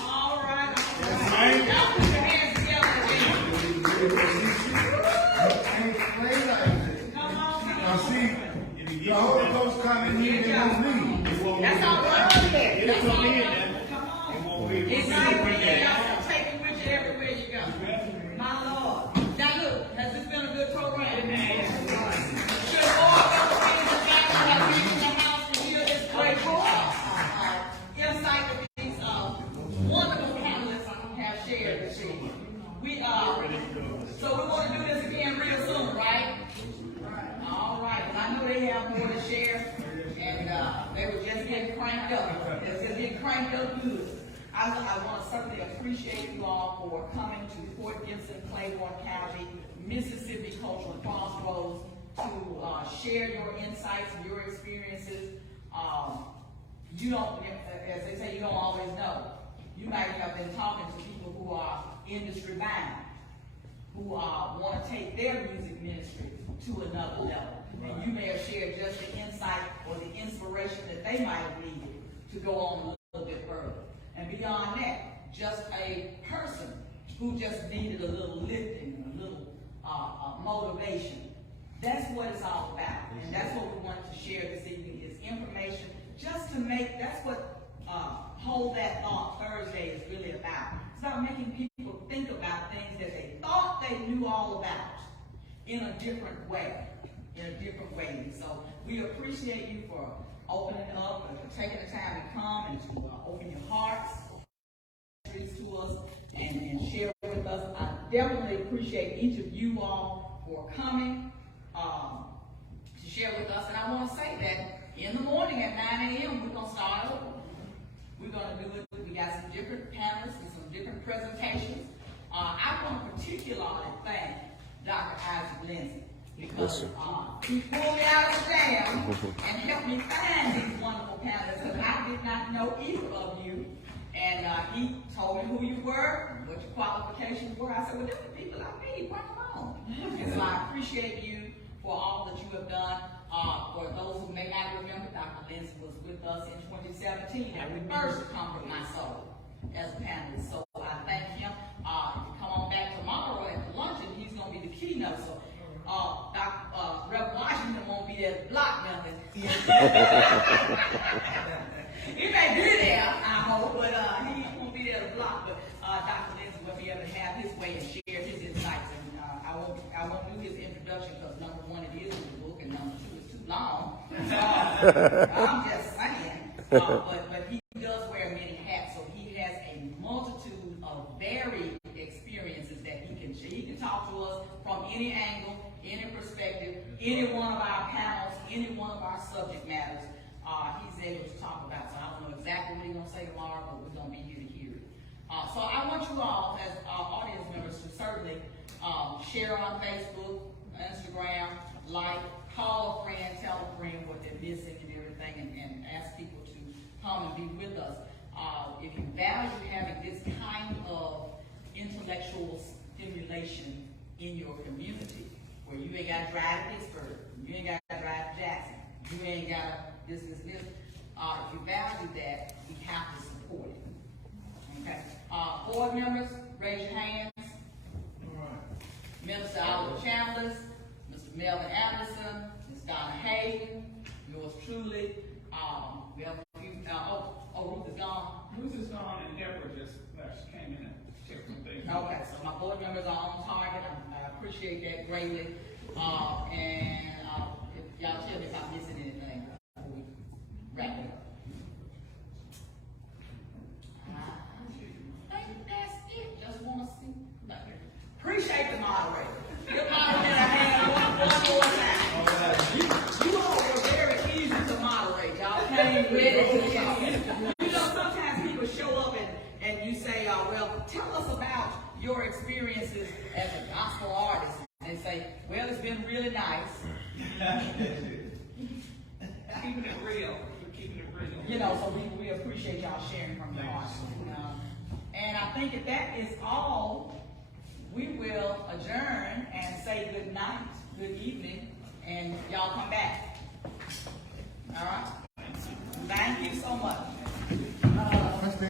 All right. Y'all put your hands together again. Come on. Now see, the Holy Ghost coming here, they won't leave. That's all right. That's all right. It's not Come y'all take it with you everywhere you go. My Lord. Now look, has this been a good program? Should all those things and facts have been in the house to hear this great insight that these wonderful panelists have shared this evening. So we want to do this again real soon, right? All right. And I know they have more to share, and they were just getting cranked up. They're just getting cranked up good. I want to certainly appreciate you all for coming to Fort Gibson, Claiborne County, Mississippi Cultural Crossroads to share your insights and your experiences. You don't, as they say, you don't always know. You might have been talking to people who are industry bound, who want to take their music ministry to another level. And you may have shared just the insight or the inspiration that they might have needed to go on a little bit further. And beyond that, just a person who just needed a little lifting, a little motivation. That's what it's all about. And that's what we wanted to share this evening is information just to make, that's what Hold That Thought Thursday is really about. It's about making people think about things that they thought they knew all about in a different way. So we appreciate you for opening up and for taking the time to come and to open your hearts to us and share with us. I definitely appreciate each of you all for coming to share with us. And I want to say that in the morning at 9 a.m. we're going to start over. We're going to do it. We got some different panelists and some different presentations. I want to particularly thank Dr. Isaac Lindsay because he pulled me out of the jam and helped me find these wonderful panelists because I did not know either of you. And he told me who you were, what your qualifications were. I said, well, these are the people I need. Bring them on. And so I appreciate you for all that you have done. For those who may not remember, Dr. Lindsay was with us in 2017 at the first Comfort My Soul as a panelist. So I thank him. If you come on back tomorrow at the luncheon, he's going to be the keynote. So Rev. Washington won't be there to block nothing. He may be there, I hope, but he won't be there to block. But Dr. Lindsay will be able to have his way and share his insights. And I won't do his introduction because number one, it is in the book, and number two, it's too long. I'm just saying. But he does wear many hats, so he has a multitude of varied experiences that he can share. He can talk to us from any angle, any perspective, any one of our panels, any one of our subject matters. He's able to talk about. So I don't know exactly what he's going to say tomorrow, but we're going to be here to hear it. So I want you all, as audience members, to certainly share on Facebook, Instagram, like, call a friend, tell a friend what they're missing and everything, and ask people to come and be with us. If you value having this kind of intellectual stimulation in your community, where you ain't got to drive to Pittsburgh, you ain't got to drive to Jackson, you ain't got to this. If you value that, we have to support it. Okay. Board members, raise your hands. All right. Minister Oliver Chandlers, Mr. Melvin Anderson, Ms. Donna Hayden, yours truly. We have a few. Ruth is gone. Ruth is gone, and Deborah just came in and checked some things. Okay, so my board members are on target. I appreciate that greatly. And if y'all tell me if I'm missing anything before we wrap it up. I think that's it. Just want to see. Appreciate the moderator. Give moderator a hand one more time. You all were very easy to moderate. Y'all came ready to go. You know, sometimes people show up and you say, well, tell us about your experiences as a gospel artist, and say, well, it's been really nice. Keeping it real, we're keeping it real. You know, so we appreciate y'all sharing from your heart. And I think if that is all, we will adjourn and say good night, good evening, and y'all come back. All right? Thank you so much.